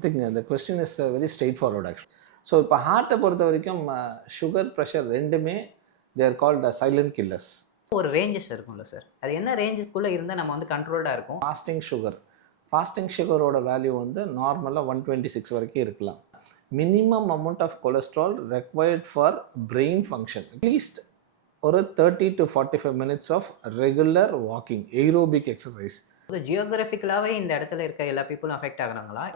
I think the question is very straightforward actually. So இப்போ ஹார்ட்டை பொறுத்த வரைக்கும் சுகர் ப்ரெஷர் ரெண்டுமே தேர் கால்ட் சைலண்ட் கில்லர்ஸ். ஒரு ரேஞ்சஸ் இருக்கும்ல சார், அது என்ன ரேஞ்சுக்குள்ளே இருந்தால் நம்ம வந்து கண்ட்ரோல்டாக இருக்கும்? ஃபாஸ்டிங் சுகரோட வேல்யூ வந்து நார்மலாக 126 வரைக்கும் இருக்கலாம். Minimum amount of cholesterol required for brain function at least ஒரு 30 to 45 minutes of regular walking aerobic exercise. ஜியோகிராஃபிக்கலாகவே இந்த இடத்துல இருக்க எல்லா பீப்புளும் அஃபெக்ட் ஆகுறாங்களா?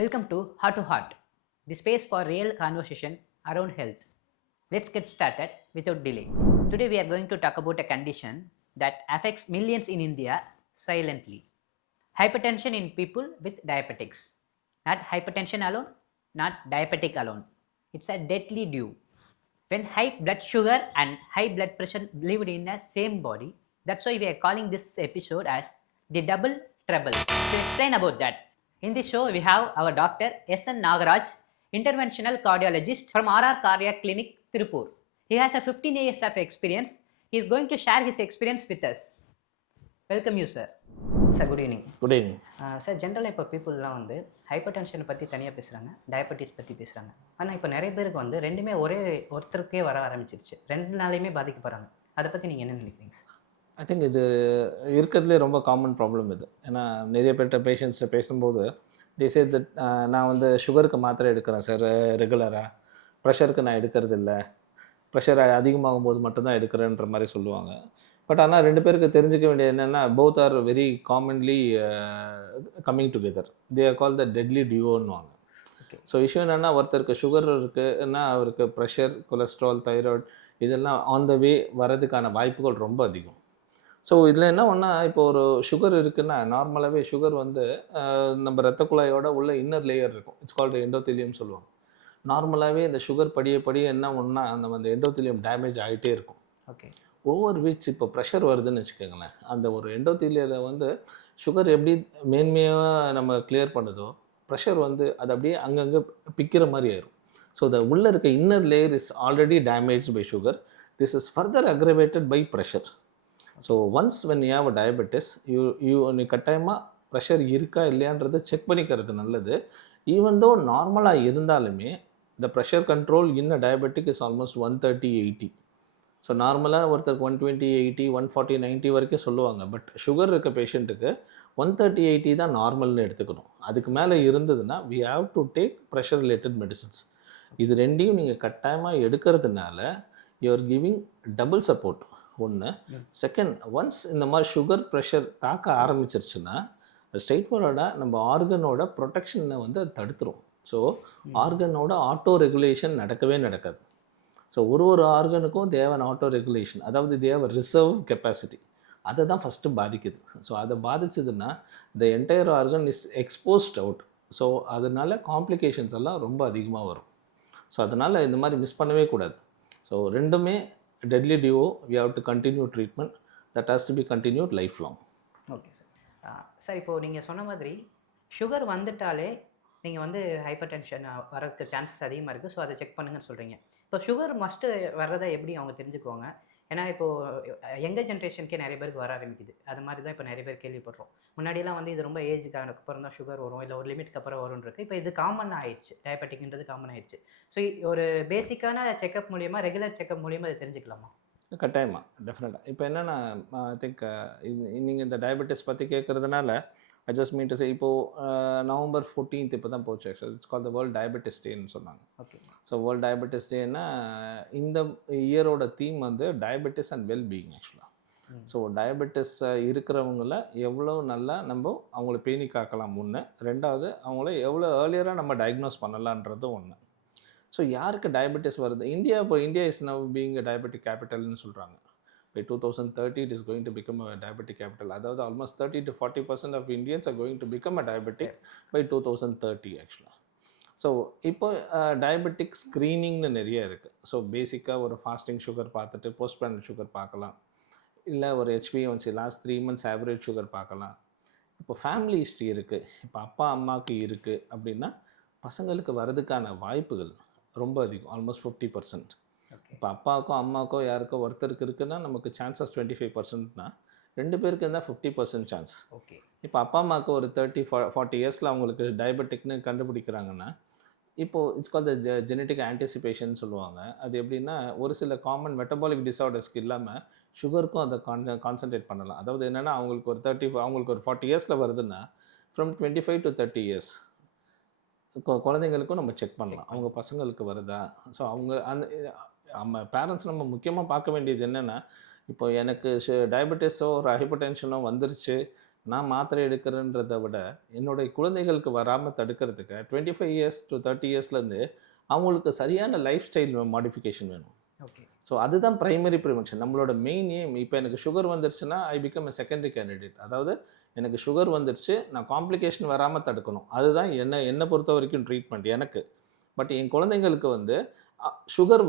Welcome to Heart to Heart, the space for real conversation around health. Let's get started without delay. Today we are going to talk about a condition that affects millions in India silently. Hypertension in people with diabetics. Not hypertension alone, not diabetic alone. It's a deadly due. When high blood sugar and high blood pressure lived in the same body, that's why we are calling this episode as the double trouble. To explain about that, in this show, we have our doctor S.N. Nagaraj, interventional cardiologist from RR Cardiac Clinic, Tirupur. He has a 15 years of experience. He is going to share his experience with us. Welcome you, sir. Sir, good evening. Good evening. Sir, ஜென்ரலாக இப்போ பீப்புளெலாம் வந்து hyper பற்றி தனியாக பேசுகிறாங்க, diabetes பற்றி பேசுகிறாங்க. ஆனால் இப்போ நிறைய பேருக்கு வந்து ரெண்டுமே ஒருத்தருக்கே வர ஆரம்பிச்சிருச்சு, ரெண்டு நாளையுமே பாதிக்கப்படுறாங்க. அதை பற்றி நீங்கள் என்ன நினைக்கிறீங்க சார்? ஐ திங்க் இது இருக்கிறதுலே ரொம்ப காமன் ப்ராப்ளம் இது. ஏன்னா நிறைய பேர்கிட்ட பேஷண்ட்ஸ்கிட்ட பேசும்போது தேசே தட் நான் வந்து சுகருக்கு மாத்திரை எடுக்கிறேன் சார் ரெகுலராக, ப்ரெஷருக்கு நான் எடுக்கிறது இல்லை, ப்ரெஷர் அதிகமாகும் போது மட்டும்தான் எடுக்கிறேன்ற மாதிரி சொல்லுவாங்க. பட் ஆனால் ரெண்டு பேருக்கு தெரிஞ்சிக்க வேண்டியது என்னென்னா both are very commonly coming together. They are call the deadly டியோன்னுவாங்க. ஸோ இஷ்யூ என்னென்னா ஒருத்தருக்கு சுகர் இருக்குன்னா அவருக்கு ப்ரெஷர், கொலஸ்ட்ரால், தைராய்டு இதெல்லாம் ஆன் த வே வரதுக்கான வாய்ப்புகள் ரொம்ப அதிகம். ஸோ இதில் என்ன ஒன்றா இப்போ ஒரு சுகர் இருக்குன்னா நார்மலாகவே சுகர் வந்து நம்ம ரத்த குழாயோட உள்ள இன்னர் லேயர் இருக்கும். இட்ஸ் கால்டு எண்டோத்திலியம் சொல்லுவாங்க. நார்மலாகவே இந்த சுகர் படிய என்ன ஒன்றா அந்த எண்டோத்திலியம் டேமேஜ் ஆகிட்டே இருக்கும். ஓகே. ஓவர் வீச் இப்போ ப்ரெஷர் வருதுன்னு வச்சுக்கோங்களேன், அந்த ஒரு எண்டோத்திலியில் வந்து சுகர் எப்படி மேன்மையாக நம்ம கிளியர் பண்ணுதோ ப்ரெஷர் வந்து அது அப்படியே அங்கங்கே பிக்கிற மாதிரி ஆயிரும். ஸோ the உள்ளே இருக்க inner layer is already damaged by sugar. This is further aggravated by pressure. So once when you have a diabetes நீ கட்டாயமாக ப்ரெஷர் இருக்கா இல்லையான்றதை செக் பண்ணிக்கிறது நல்லது. ஈவன் தோ நார்மலாக இருந்தாலுமே the pressure control in a diabetic is almost 130/80. So நார்மலாக ஒருத்தருக்கு 120/80, 140/90 வரைக்கும் சொல்லுவாங்க. பட் சுகர் இருக்க பேஷண்ட்டுக்கு 130/80 தான் நார்மல்னு எடுத்துக்கணும். அதுக்கு மேலே இருந்ததுன்னா we have to take pressure related medicines. இது ரெண்டையும் நீங்கள் கட்டாயமாக எடுக்கிறதுனால யூஆர் கிவிங் டபுள் சப்போர்ட். ஒன்று. செகண்ட், ஒன்ஸ் இந்த மாதிரி சுகர் ப்ரெஷர் தாக்க ஆரம்பிச்சிருச்சுன்னா ஸ்ட்ரெயிட் ஃபார்வர்டாக நம்ம ஆர்கனோட ப்ரொடெக்ஷனை வந்து அது தடுத்துரும். ஸோ ஆர்கனோட ஆட்டோ ரெகுலேஷன் நடக்கவே நடக்காது. ஸோ ஒரு ஆர்கனுக்கும் தேவன் ஆட்டோ ரெகுலேஷன், அதாவது தேவ ரிசர்வ் கெப்பாசிட்டி, அதை தான் ஃபஸ்ட்டு பாதிக்குது. ஸோ அதை பாதிச்சதுன்னா the entire organ is exposed out. So அதனால காம்ப்ளிகேஷன்ஸ் எல்லாம் ரொம்ப அதிகமாக வரும். ஸோ அதனால் இந்த மாதிரி மிஸ் பண்ணவே கூடாது. ஸோ ரெண்டுமே deadly duo, we have to continue treatment that has to be continued lifelong. Okay sir. Sir இப்போது நீங்கள் சொன்ன மாதிரி சுகர் வந்துட்டாலே நீங்கள் வந்து ஹைப்பர் டென்ஷன் வரதுக்கு சான்சஸ் அதிகமாக இருக்குது. ஸோ அதை செக் பண்ணுங்கன்னு சொல்கிறீங்க. இப்போ சுகர் மஸ்ட்டு வர்றதை எப்படி அவங்க தெரிஞ்சுக்குவாங்க? ஏன்னா இப்போது யங்கர் ஜென்ரேஷனுக்கே நிறைய பேருக்கு வர ஆரம்பிக்குது. அது மாதிரி தான் இப்போ நிறைய பேர் கேள்விப்படுறோம். முன்னாடியெல்லாம் வந்து இது ரொம்ப ஏஜுக்கு அப்புறம் தான் சுகர் வரும், இல்லை ஒரு லிமிட்க்கு அப்புறம் வரும்னு இருக்குது. இப்போ இது காமன் ஆயிடுச்சு, டயபெட்டிக்ன்றது காமன் ஆயிடுச்சு. ஸோ ஒரு பேசிக்கான செக்அப் மூலியமாக, ரெகுலர் செக்அப் மூலியமாக அதை தெரிஞ்சுக்கலாமா? கட்டாயமாக, டெஃபினட்டாக. இப்போ என்னென்னா ஐ திங்க் நீங்கள் இந்த டயபெட்டிஸ் பற்றி கேட்குறதுனால I just mean to say, இப்போது November 14th இப்போ தான் போச்சு. Actually it's call the world diabetes டேன்னு சொன்னாங்க. ஓகே. ஸோ வேர்ல்ட் டயபெட்டிஸ் டேன்னா இந்த இயரோட தீம் வந்து டயபெட்டிஸ் அண்ட் வெல் பீயிங் ஆக்சுவலாக. ஸோ டயபெட்டிஸ் இருக்கிறவங்கள எவ்வளோ நல்லா நம்ம அவங்கள பேணி காக்கலாம் ஒன்று. ரெண்டாவது அவங்கள எவ்வளோ ஏர்லியராக நம்ம டயக்னோஸ் பண்ணலான்றது ஒன்று. ஸோ யாருக்கு டயபெட்டிஸ் வருது? India is now being a diabetic கேபிட்டல்னு சொல்கிறாங்க. By 2030 it is going to become a diabetic capital. அதாவது almost 30 to 40% of Indians are going to become a diabetic by 2030 actually. So இப்போ diabetic ஸ்க்ரீனிங்னு நிறைய இருக்குது. So பேசிக்காக ஒரு fasting sugar பார்த்துட்டு post plan sugar பார்க்கலாம், இல்லை ஒரு HbA1c last 3 months average sugar பார்க்கலாம். இப்போ ஃபேமிலி ஹிஸ்ட்ரி இருக்குது, இப்போ அப்பா அம்மாவுக்கு இருக்குது அப்படின்னா பசங்களுக்கு வரதுக்கான வாய்ப்புகள் ரொம்ப அதிகம், ஆல்மோஸ்ட் 50%. ஓகே. இப்போ அப்பாவுக்கோ அம்மாவுக்கோ யாருக்கோ ஒருத்தருக்கு இருக்குன்னா நமக்கு சான்சஸ் 25%னா 2 பேருக்கு இருந்தால் 50% சான்ஸ். ஓகே. இப்போ அப்பா அம்மாவுக்கு ஒரு 30-40 இயர்ஸில் அவங்களுக்கு டயபெட்டிக்னு கண்டுபிடிக்கிறாங்கன்னா, இப்போது it's call the genetic anticipation சொல்லுவாங்க. அது எப்படின்னா ஒரு சில காமன் மெட்டபாலிக் டிஸார்டர்ஸ்க்கு இல்லாமல் சுகருக்கும் அதை கான்சன்ட்ரேட் பண்ணலாம். அதாவது என்னென்னா அவங்களுக்கு ஒரு அவங்களுக்கு ஒரு 40 இயர்ஸில் வருதுன்னா ஃப்ரம் 25 to 30 இயர்ஸ் குழந்தைங்களுக்கும் நம்ம செக் பண்ணலாம், அவங்க பசங்களுக்கு வருதா. ஸோ அவங்க அந்த நம்ம பேரண்ட்ஸ் நம்ம முக்கியமாக பார்க்க வேண்டியது என்னென்னா, இப்போ எனக்கு டயபெட்டிஸோ ஒரு ஹைப்பர்டென்ஷனோ வந்துருச்சு, நான் மாத்திரை எடுக்கிறேன்றதை விட என்னுடைய குழந்தைகளுக்கு வராமல் தடுக்கிறதுக்கு 25 இயர்ஸ் to 30 இயர்ஸ்லேருந்து அவங்களுக்கு சரியான லைஃப் ஸ்டைல் மாடிஃபிகேஷன் வேணும். ஓகே. ஸோ அதுதான் ப்ரைமரி ப்ரிவென்ஷன். நம்மளோட மெயின் எய்ம். இப்போ எனக்கு சுகர் வந்துருச்சுன்னா I become a secondary candidate. அதாவது எனக்கு சுகர் வந்துருச்சு, நான் காம்ப்ளிகேஷன் வராமல் தடுக்கணும். அதுதான் என்னை பொறுத்த வரைக்கும் ட்ரீட்மெண்ட் எனக்கு. பட் என் குழந்தைங்களுக்கு வந்து சுகர்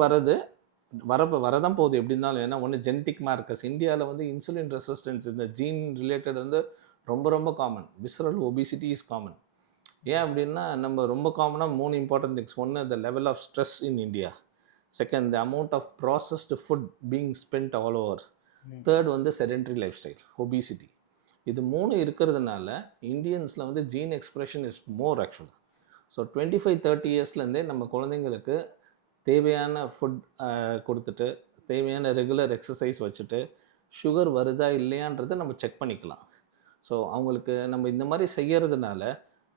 வரதான் போகுது எப்படி இருந்தாலும். ஏன்னா ஒன்று ஜெனட்டிக் மார்க்கர்ஸ். இந்தியாவில் வந்து இன்சுலின் ரெசிஸ்டன்ஸ் இந்த ஜீன் ரிலேட்டட் வந்து ரொம்ப ரொம்ப common. Visceral obesity is common. ஏன் அப்படின்னா நம்ம ரொம்ப காமனாக 3 இம்பார்ட்டன்ட் திங்ஸ். ஒன்று the level of stress in India. Second the amount of processed food being spend all over. Third வந்து செடென்ட்ரி லைஃப் ஸ்டைல், ஒபிசிட்டி. இது 3 இருக்கிறதுனால இந்தியன்ஸில் வந்து ஜீன் எக்ஸ்பிரஷன் இஸ் மோர் ஆக்சுவலாக. ஸோ 25-30 இயர்ஸ்லேருந்தே நம்ம குழந்தைங்களுக்கு தேவையான ஃபுட் கொடுத்துட்டு, தேவையான ரெகுலர் எக்ஸசைஸ் வச்சுட்டு, சுகர் வருதா இல்லையான்றதை நம்ம செக் பண்ணிக்கலாம். ஸோ அவங்களுக்கு நம்ம இந்த மாதிரி செய்கிறதுனால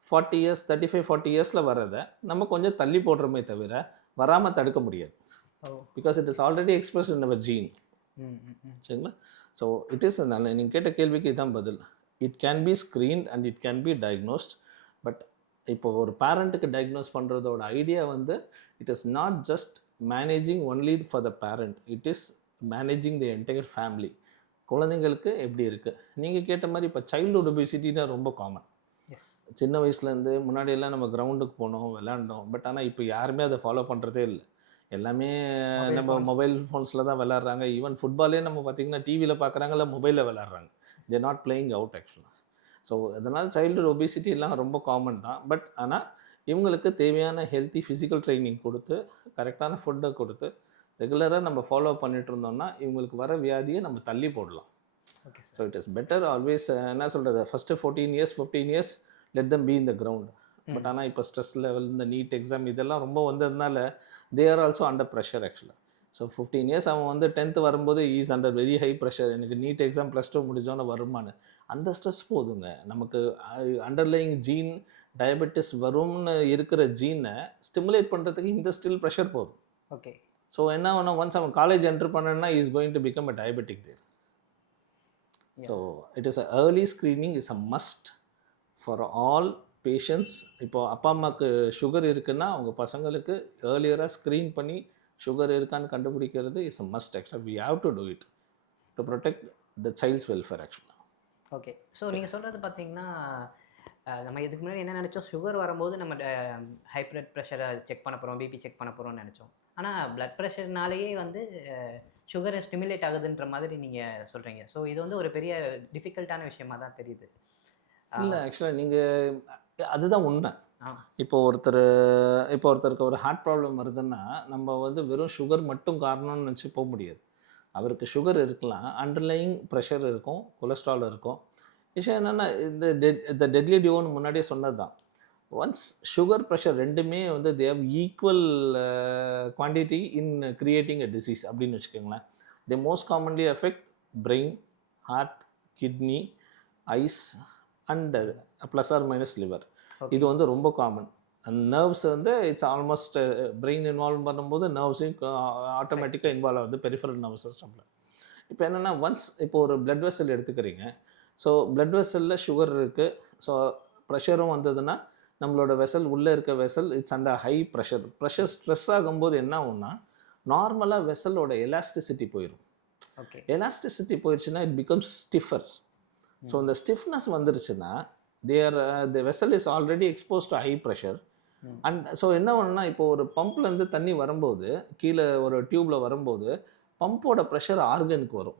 40 இயர்ஸ் 35-40 இயர்ஸில் வரதை நம்ம கொஞ்சம் தள்ளி போடுறோமே தவிர வராமல் தடுக்க முடியாது. Because it is already express in our gene. சரிங்களா? ஸோ இட் இஸ் நல்ல நீங்கள் கேட்ட கேள்விக்கு இதுதான் பதில். It can be screened and it can be diagnosed. But இப்போ ஒரு பேரண்ட்டுக்கு டயக்னோஸ் பண்ணுறதோட ஐடியா வந்து it is not just managing only for the parent, it is managing the entire family. குழந்தைங்களுக்கு எப்படி இருக்குது நீங்கள் கேட்ட மாதிரி இப்போ சைல்டுஹுட் ஒபிசிட்டினா ரொம்ப காமன். சின்ன வயசுலேருந்து முன்னாடியெல்லாம் நம்ம கிரவுண்டுக்கு போனோம், விளாண்டோம். பட் ஆனால் இப்போ யாருமே அதை ஃபாலோ பண்ணுறதே இல்லை. எல்லாமே நம்ம மொபைல் ஃபோன்ஸில் தான் விளாட்றாங்க. ஈவன் ஃபுட்பாலே நம்ம பார்த்திங்கன்னா டிவியில் பார்க்குறாங்க, இல்லை மொபைலில் விளாட்றாங்க. தேர் நாட் பிளேயிங் அவுட் ஆக்சுவலாக. ஸோ அதனால் சைல்டுஹுட் ஒபிசிட்டி எல்லாம் ரொம்ப காமன் தான். பட் ஆனால் இவங்களுக்கு தேவையான ஹெல்த்தி ஃபிசிக்கல் ட்ரைனிங் கொடுத்து, கரெக்டான ஃபுட்டை கொடுத்து, ரெகுலராக நம்ம ஃபாலோ பண்ணிட்டு இருந்தோம்னா இவங்களுக்கு வர வியாதியை நம்ம தள்ளி போடலாம். So it is better always என்ன சொல்கிறது, first 14 years 15 years let them be in the ground. But ஆனால் இப்போ ஸ்ட்ரெஸ் லெவல், இந்த நீட் எக்ஸாம் இதெல்லாம் ரொம்ப வந்ததுனால they are also under pressure ஆக்சுவலாக. ஸோ 15 இயர்ஸ் அவன் வந்து 10th வரும்போது is under very high pressure. எனக்கு நீட் எக்ஸாம் +2 முடிஞ்சோன்னு வருமானு அந்த ஸ்ட்ரெஸ் போதுங்க. நமக்கு அண்டர்லைங் ஜீன் டயபெட்டிஸ் வரும்னு இருக்கிற ஜீனை ஸ்டிமுலேட் பண்ணுறதுக்கு இந்த ஸ்டில் ப்ரெஷர் போதும். ஓகே. ஸோ என்ன ஒன்று ஒன்ஸ் அவன் காலேஜ் என்ட்ரு பண்ணனா is going to become a diabetic there. So it is a early screening is a must for all patients. இப்போது அப்பா அம்மாவுக்கு சுகர் இருக்குன்னா அவங்க பசங்களுக்கு ஏர்லியராக ஸ்க்ரீன் பண்ணி சுகர் இருக்கான்னு கண்டுபிடிக்கிறது இஸ் அ மஸ்ட். ஆக்சுவலாக we have to do it to protect the child's welfare ஆக்சுவலாக. ஓகே. ஸோ நீங்கள் சொல்கிறது பார்த்தீங்கன்னா நம்ம இதுக்கு முன்னாடி என்ன நினச்சோம், சுகர் வரும்போது நம்ம ஹை பிளட் ப்ரெஷரை செக் பண்ண போகிறோம், பிபி செக் பண்ண போகிறோம்னு நினச்சோம். ஆனால் பிளட் ப்ரெஷர்னாலேயே வந்து சுகரை ஸ்டிமுலேட் ஆகுதுன்ற மாதிரி நீங்கள் சொல்கிறீங்க. ஸோ இது வந்து ஒரு பெரிய டிஃபிகல்ட்டான விஷயமாக தான் தெரியுது. இல்லை ஆக்சுவலாக நீங்கள் அதுதான் உண்மை. இப்போ ஒருத்தருக்கு ஒரு ஹார்ட் ப்ராப்ளம் வருதுன்னா நம்ம வந்து வெறும் சுகர் மட்டும் காரணம்னு நினச்சி போக முடியாது. அவருக்கு சுகர் இருக்கலாம், அண்டர்லைங் ப்ரெஷர் இருக்கும், கொலஸ்ட்ரால் இருக்கும். விஷயம் என்னென்னா இந்த டெட்லி டியோன்னு முன்னாடியே சொன்னது தான். ஒன்ஸ் சுகர் ப்ரெஷர் ரெண்டுமே வந்து they have equal quantity in creating a disease அப்படின்னு வச்சுக்கோங்களேன். They most commonly affect brain, heart, kidney, eyes and plus or minus liver. இது வந்து ரொம்ப காமன். அந்த நர்வ்ஸ் வந்து இட்ஸ் ஆல்மோஸ்ட் பிரெயின் இன்வால்வ் பண்ணும்போது நர்வ்ஸையும் ஆட்டோமேட்டிக்காக இன்வால்வ் ஆகுது பெரிஃபரல் நர்வஸ் சிஸ்டமில். இப்போ என்னென்னா ஒன்ஸ் இப்போ ஒரு பிளட் வெசல் எடுத்துக்கிறீங்க. ஸோ பிளட் வெசலில் சுகர் இருக்குது. ஸோ ப்ரெஷரும் வந்ததுன்னா நம்மளோட வெசல் உள்ளே இருக்க vessel it's under high pressure stress ஆகும்போது என்ன ஆகும்னா நார்மலாக வெசலோட எலாஸ்டிசிட்டி போயிடும். ஓகே. எலாஸ்டிசிட்டி போயிடுச்சுன்னா இட் பிகம்ஸ் ஸ்டிஃபர். ஸோ இந்த ஸ்டிஃப்னஸ் வந்துருச்சுன்னா the vessel is already exposed to high pressure. And so என்ன ஒன்றுனா இப்போ ஒரு பம்ப்லேருந்து தண்ணி வரும்போது கீழே ஒரு டியூப்பில் வரும்போது பம்போட ப்ரெஷர் ஆர்கனுக்கு வரும்.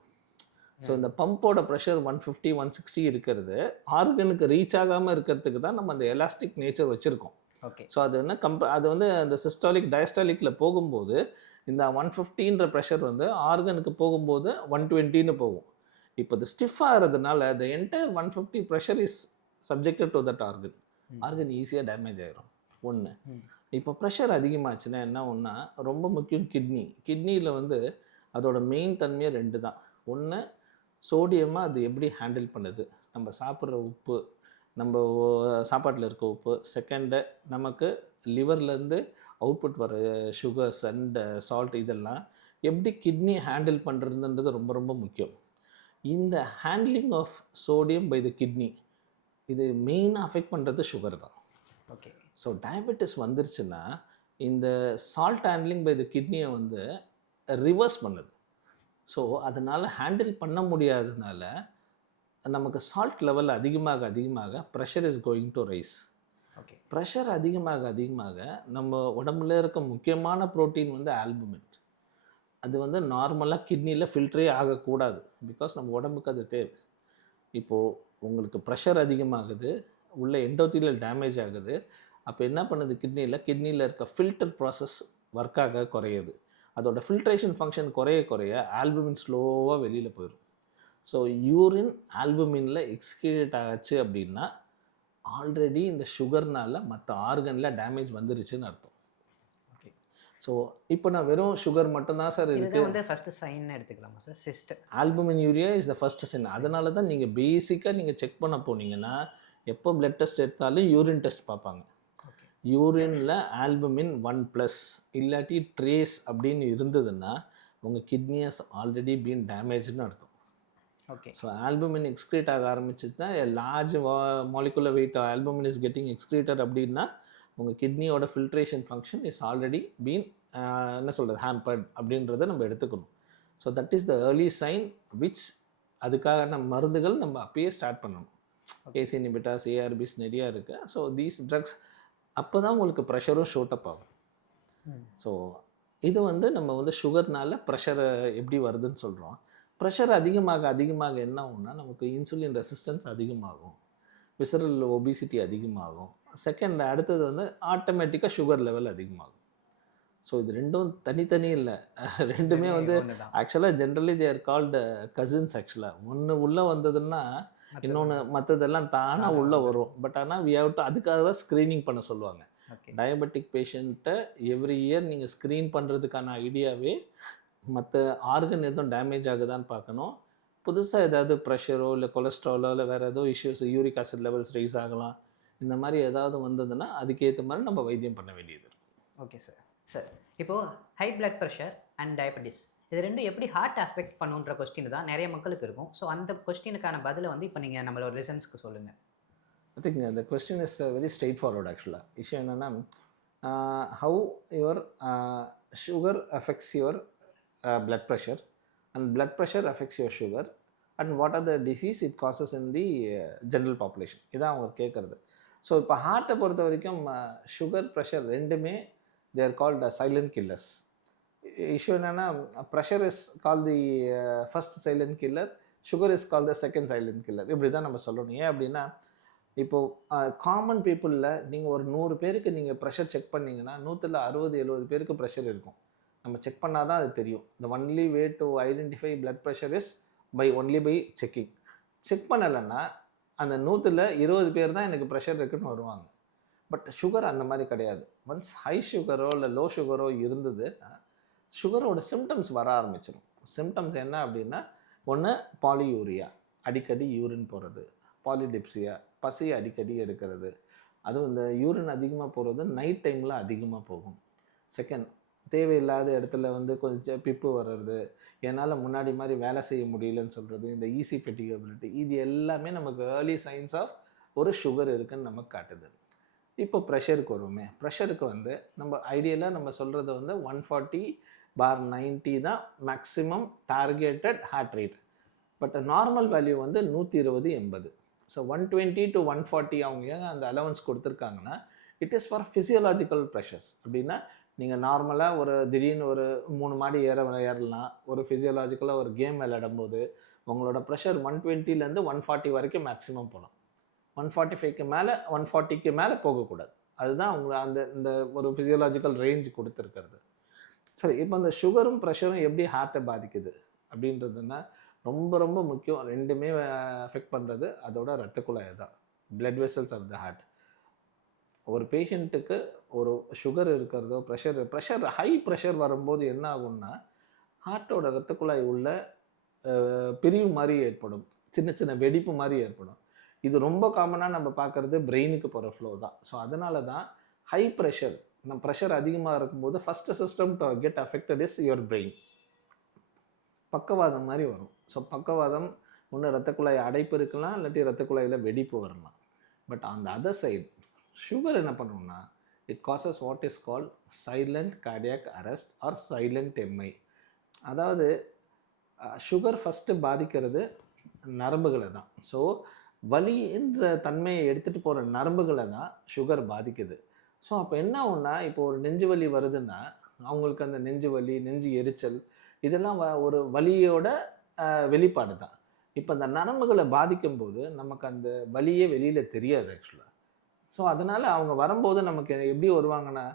ஸோ இந்த பம்போட ப்ரெஷர் 150 160 இருக்கிறது ஆர்கனுக்கு ரீச் ஆகாமல் இருக்கிறதுக்கு தான் நம்ம அந்த எலாஸ்டிக் நேச்சர் வச்சுருக்கோம். ஓகே. ஸோ அது என்ன அது வந்து அந்த சிஸ்டாலிக் டயஸ்டாலிக்கில் போகும்போது இந்த 150ன்ற ப்ரெஷர் வந்து ஆர்கனுக்கு போகும்போது 120ன்னு போகும். இப்போ இது ஸ்டிஃப் ஆகிறதுனால the entire 150 pressure is subjected to that organ. Organ ஈஸியாக டேமேஜ் ஆயிரும். ஒன்று. இப்போ ப்ரெஷர் அதிகமாச்சுன்னா என்ன ஒன்றா ரொம்ப முக்கியம் கிட்னியில் வந்து அதோட மெயின் தன்மையை 2 தான். ஒன்று சோடியமாக அது எப்படி ஹேண்டில் பண்ணுது, நம்ம சாப்பிட்ற உப்பு, நம்ம சாப்பாட்டில் இருக்க உப்பு. செகண்டு நமக்கு லிவர்லேருந்து அவுட்புட் வர சுகர்ஸ் அண்ட் சால்ட், இதெல்லாம் எப்படி கிட்னி ஹேண்டில் பண்ணுறதுன்றது ரொம்ப ரொம்ப முக்கியம். இந்த handling of sodium by the kidney இது மெயினாக அஃபெக்ட் பண்ணுறது சுகர் தான். ஓகே. ஸோ டயபெட்டிஸ் வந்துருச்சுன்னா இந்த சால்ட் ஹேண்ட்லிங் பை த கிட்னியை வந்து ரிவர்ஸ் பண்ணுது. ஸோ அதனால் ஹேண்டில் பண்ண முடியாததுனால நமக்கு சால்ட் லெவல் அதிகமாக pressure is going to rice. Okay. Pressure அதிகமாக நம்ம உடம்புல இருக்க முக்கியமான ப்ரோட்டீன் வந்து ஆல்புமின். அது வந்து நார்மலாக கிட்னியில் ஃபில்டரே ஆகக்கூடாது. பிகாஸ் நம்ம உடம்புக்கு அது தேவை. இப்போது உங்களுக்கு ப்ரெஷர் அதிகமாகுது, உள்ள எண்டோத்தீலியல் டேமேஜ் ஆகுது. அப்போ என்ன பண்ணுது கிட்னியில் இருக்க ஃபில்டர் ப்ராசஸ் ஒர்க்காக குறையுது. அதோட ஃபில்ட்ரேஷன் ஃபங்க்ஷன் குறைய ஆல்புமின் ஸ்லோவாக வெளியில் போயிடும். ஸோ யூரின் ஆல்புமினில் எக்ஸ்கிரீட் ஆச்சு அப்படின்னா ஆல்ரெடி இந்த சுகர்னால் மற்ற ஆர்கனில் டேமேஜ் வந்துருச்சுன்னு அர்த்தம். ஓகே. ஸோ இப்போ நான் வெறும் சுகர் மட்டும்தான் சார் இருக்குது வந்து ஃபஸ்ட்டு சைன் எடுத்துக்கலாமா sir? System albumin urea is the first sign. அதனால தான் நீங்கள் பேசிக்காக நீங்கள் செக் பண்ண போனீங்கன்னா எப்போ பிளட் டெஸ்ட் எடுத்தாலும் யூரின் டெஸ்ட் பார்ப்பாங்க. யூரினில் ஆல்புமின் 1+ இல்லாட்டி ட்ரேஸ் அப்படின்னு இருந்ததுன்னா உங்கள் கிட்னியஸ் ஆல்ரெடி பீன் டேமேஜ்னு அர்த்தம். ஓகே. ஸோ ஆல்புமின் எக்ஸ்க்ரீட் ஆக ஆரம்பிச்சிச்சுன்னா large molecular weight albumin is getting excreted அப்படின்னா உங்கள் கிட்னியோட filtration function is already been என்ன சொல்கிறது ஹேம்பர்ட் அப்படின்றத நம்ம எடுத்துக்கணும். So that is the early sign which அதுக்கான மருந்துகள் நம்ம அப்பயே ஸ்டார்ட் பண்ணணும். ஏசி இன்ஹிபிட்டர்ஸ், ஏஆர்பிஸ் நிறையா இருக்குது. ஸோ தீஸ் ட்ரக்ஸ் அப்போ தான் உங்களுக்கு ப்ரெஷரும் ஷூட்டப் ஆகும். ஸோ இது வந்து நம்ம வந்து சுகர்னால ப்ரெஷரை எப்படி வருதுன்னு சொல்கிறோம். ப்ரெஷர் அதிகமாக என்ன ஆகும்னா நமக்கு இன்சுலின் ரெசிஸ்டன்ஸ் அதிகமாகும், விசரல் ஒபிசிட்டி அதிகமாகும். செகண்ட் அடுத்தது வந்து ஆட்டோமேட்டிக்காக சுகர் லெவல் அதிகமாகும். ஸோ இது ரெண்டும் தனித்தனி இல்லை, ரெண்டுமே வந்து ஆக்சுவலாக generally they are called cousins. ஆக்சுவலாக ஒன்று உள்ளே வந்ததுன்னா இன்னொன்று மற்றதெல்லாம் தானாக உள்ளே வரும். பட் ஆனால் வி ஹேவ் டு அதுக்காக தான் ஸ்க்ரீனிங் பண்ண சொல்லுவாங்க. டயபெட்டிக் பேஷண்ட்டை எவ்ரி இயர் நீங்கள் ஸ்க்ரீன் பண்ணுறதுக்கான ஐடியாவே மற்ற ஆர்கன் எதுவும் டேமேஜ் ஆகுதான்னு பார்க்கணும். புதுசாக ஏதாவது ப்ரெஷரோ இல்லை கொலஸ்ட்ராலோ இல்லை வேறு ஏதோ issues, uric acid levels rice ஆகலாம். இந்த மாதிரி ஏதாவது வந்ததுன்னா அதுக்கேற்ற மாதிரி நம்ம வைத்தியம் பண்ண வேண்டியது இருக்கும். Okay sir. சார் இப்போது high blood pressure and diabetes இது ரெண்டும் எப்படி ஹார்ட் அஃபெக்ட் பண்ணுன்ற கொஸ்டின் தான் நிறைய மக்களுக்கு இருக்கும். ஸோ அந்த கொஸ்டினுக்கான பதிலை வந்து இப்போ நீங்கள் நம்மளோட லிசன்ஸ்க்கு சொல்லுங்கள். I think the question is very straightforward actually. விஷயம் என்னென்னா how your sugar affects your blood pressure and blood pressure affects your sugar and what are the disease it causes in the general population. இதான் அவங்க கேட்குறது. So இப்போ ஹார்ட்டை பொறுத்த வரைக்கும் sugar pressure ரெண்டுமே they are called silent killers. Issue என்னென்னா pressure is call the first silent killer, sugar is call the second silent killer. இப்படி தான் நம்ம சொல்லணும். ஏன் அப்படின்னா இப்போது காமன் பீப்புளில் நீங்கள் ஒரு 100 பேருக்கு நீங்கள் ப்ரெஷர் செக் பண்ணிங்கன்னா 160-70 பேருக்கு ப்ரெஷர் இருக்கும். நம்ம செக் பண்ணால் தான் அது தெரியும். The only way to identify blood pressure is only by checking. Check பண்ணலைன்னா அந்த 120 பேர் தான் எனக்கு ப்ரெஷர் இருக்குன்னு வருவாங்க. பட் சுகர் அந்த மாதிரி கிடையாது. ஒன்ஸ் ஹை சுகரோ இல்லை லோ சுகரோ இருந்தது சுகரோட சிம்டம்ஸ் வர ஆரம்பிச்சிடும். சிம்டம்ஸ் என்ன அப்படின்னா ஒன்று பாலியூரியா, அடிக்கடி யூரின் போகிறது, பாலிடிப்சியா, பசி அடிக்கடி எடுக்கிறது, அதுவும் இந்த யூரின் அதிகமாக போகிறது நைட் டைமில் அதிகமாக போகும். செகண்ட் தேவையில்லாத இடத்துல வந்து கொஞ்சம் பிப்பு வர்றது, என்னால் முன்னாடி மாதிரி வேலை செய்ய முடியலன்னு சொல்கிறது, இந்த ஈஸி ஃபெட்டிகபிலிட்டி, இது எல்லாமே நமக்கு ஏர்லி சைன்ஸ் ஆஃப் ஒரு சுகர் இருக்குன்னு நமக்கு காட்டுது. இப்போ ப்ரெஷருக்கு வருவோமே. ப்ரெஷருக்கு வந்து நம்ம ஐடியலாக நம்ம சொல்கிறது வந்து 140/90 தான் maximum targeted heart rate. But normal value வந்து 120/80. ஸோ 120 to 140 அவங்க ஏன் அந்த அலவன்ஸ் கொடுத்துருக்காங்கன்னா it is for physiological pressures. அப்படின்னா நீங்கள் நார்மலாக ஒரு திடீர்னு ஒரு 3 மாடி ஏறலாம், ஒரு ஃபிசியோலாஜிக்கலாக ஒரு கேம் விளையாடும் போது உங்களோட ப்ரெஷர் 120லேருந்து 140 வரைக்கும் மேக்ஸிமம் போகலாம். 145க்கு மேலே 140க்கு மேலே போகக்கூடாது. அதுதான் அவங்க அந்த இந்த ஒரு ஃபிசியோலாஜிக்கல் ரேஞ்ச் கொடுத்துருக்கிறது. சரி, இப்போ அந்த சுகரும் ப்ரெஷரும் எப்படி ஹார்ட்டை பாதிக்குது அப்படின்றதுன்னா ரொம்ப ரொம்ப முக்கியம். ரெண்டுமே அஃபெக்ட் பண்ணுறது அதோட ரத்த குழாயை தான். Blood vessels of the heart. ஒரு பேஷண்ட்டுக்கு ஒரு சுகர் இருக்கிறதோ ப்ரெஷர் ஹை ப்ரெஷர் வரும்போது என்ன ஆகும்னா ஹார்ட்டோட ரத்த குழாய் உள்ள பிரிவு மாதிரி ஏற்படும், சின்ன சின்ன வெடிப்பு மாதிரி ஏற்படும். இது ரொம்ப காமனாக நம்ம பார்க்குறது பிரெயினுக்கு போகிற ஃப்ளோ தான். ஸோ அதனால தான் ஹை ப்ரெஷர், நம்ம ப்ரெஷர் அதிகமாக இருக்கும்போது first system to get affected is your brain. பக்கவாதம் மாதிரி வரும். ஸோ பக்கவாதம் ஒன்று ரத்த குழாய் அடைப்பு இருக்கலாம், இல்லாட்டி ரத்த குழாயில் வெடிப்பு வரலாம். பட் அந்த அதர் சைட் சுகர் என்ன பண்ணும்னா it causes what is called silent cardiac arrest or silent MI. அதாவது சுகர் ஃபஸ்ட்டு பாதிக்கிறது நரம்புகளை தான். ஸோ வலின்ற தன்மையை எடுத்துகிட்டு போகிற நரம்புகளை தான் சுகர் பாதிக்குது. ஸோ அப்போ என்ன ஆகும்னா, இப்போ ஒரு நெஞ்சு வலி வருதுன்னா அவங்களுக்கு அந்த நெஞ்சு வலி, நெஞ்சு எரிச்சல் இதெல்லாம் ஒரு வலியோட வெளிப்பாடு தான். இப்போ அந்த நரம்புகளை பாதிக்கும்போது நமக்கு அந்த வலியே வெளியில் தெரியாது ஆக்சுவலாக. ஸோ அதனால் அவங்க வரும்போது நமக்கு எப்படி வருவாங்கன்னா,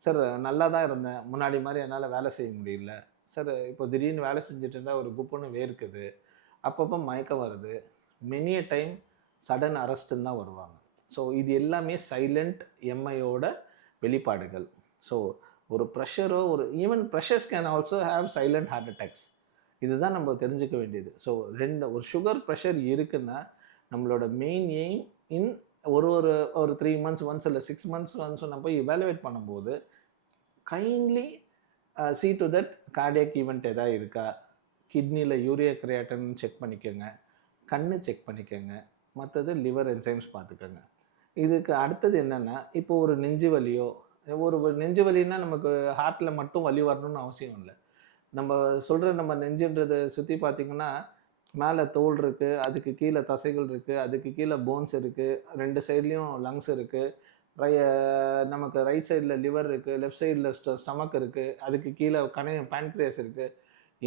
சார் நல்லா தான் இருந்தேன், முன்னாடி மாதிரி என்னால் வேலை செய்ய முடியல சார், இப்போ திடீர்னு வேலை செஞ்சுட்டு இருந்தால் ஒரு குப்புன்னு வேர்க்குது, அப்பப்போ மயக்கம் வருது, மெனி a டைம் சடன் அரெஸ்ட்டுன்னு தான் வருவாங்க. ஸோ இது எல்லாமே சைலண்ட் எம்ஐயோட வெளிப்பாடுகள். ஸோ ஒரு ப்ரெஷரோ even pressures can also have silent heart attacks. இதுதான் நம்ம தெரிஞ்சுக்க வேண்டியது. ஸோ ஒரு சுகர் ப்ரெஷர் இருக்குன்னா நம்மளோட மெயின் எய்ம் இன் ஒரு 3 months ஒன்ஸ் இல்லை 6 months ஒன்ஸ் நம்ம போய் இவாலுவேட் பண்ணும்போது kindly see to that cardiac event எதாவது இருக்கா, கிட்னியில் யூரியா கிரியாட்டின் செக் பண்ணிக்கோங்க, கண்ணு செக் பண்ணிக்கோங்க, மற்றது லிவர் என்சைம்ஸ் பார்த்துக்கோங்க. இதுக்கு அடுத்தது என்னென்னா, இப்போ ஒரு நெஞ்சு வலியோ, நெஞ்சு வலின்னா நமக்கு ஹார்ட்டில் மட்டும் வலி வரணும்னு அவசியம் இல்லை. நம்ம சொல்கிற நம்ம நெஞ்சுன்றதை சுற்றி பார்த்திங்கன்னா மேலே தோல் இருக்குது, அதுக்கு கீழே தசைகள் இருக்குது, அதுக்கு கீழே போன்ஸ் இருக்குது, 2 சைட்லேயும் லங்ஸ் இருக்குது, நமக்கு ரைட் சைடில் லிவர் இருக்குது, லெஃப்ட் சைடில் ஸ்டமக் இருக்குது, அதுக்கு கீழே பேன்க்ரியஸ் இருக்குது.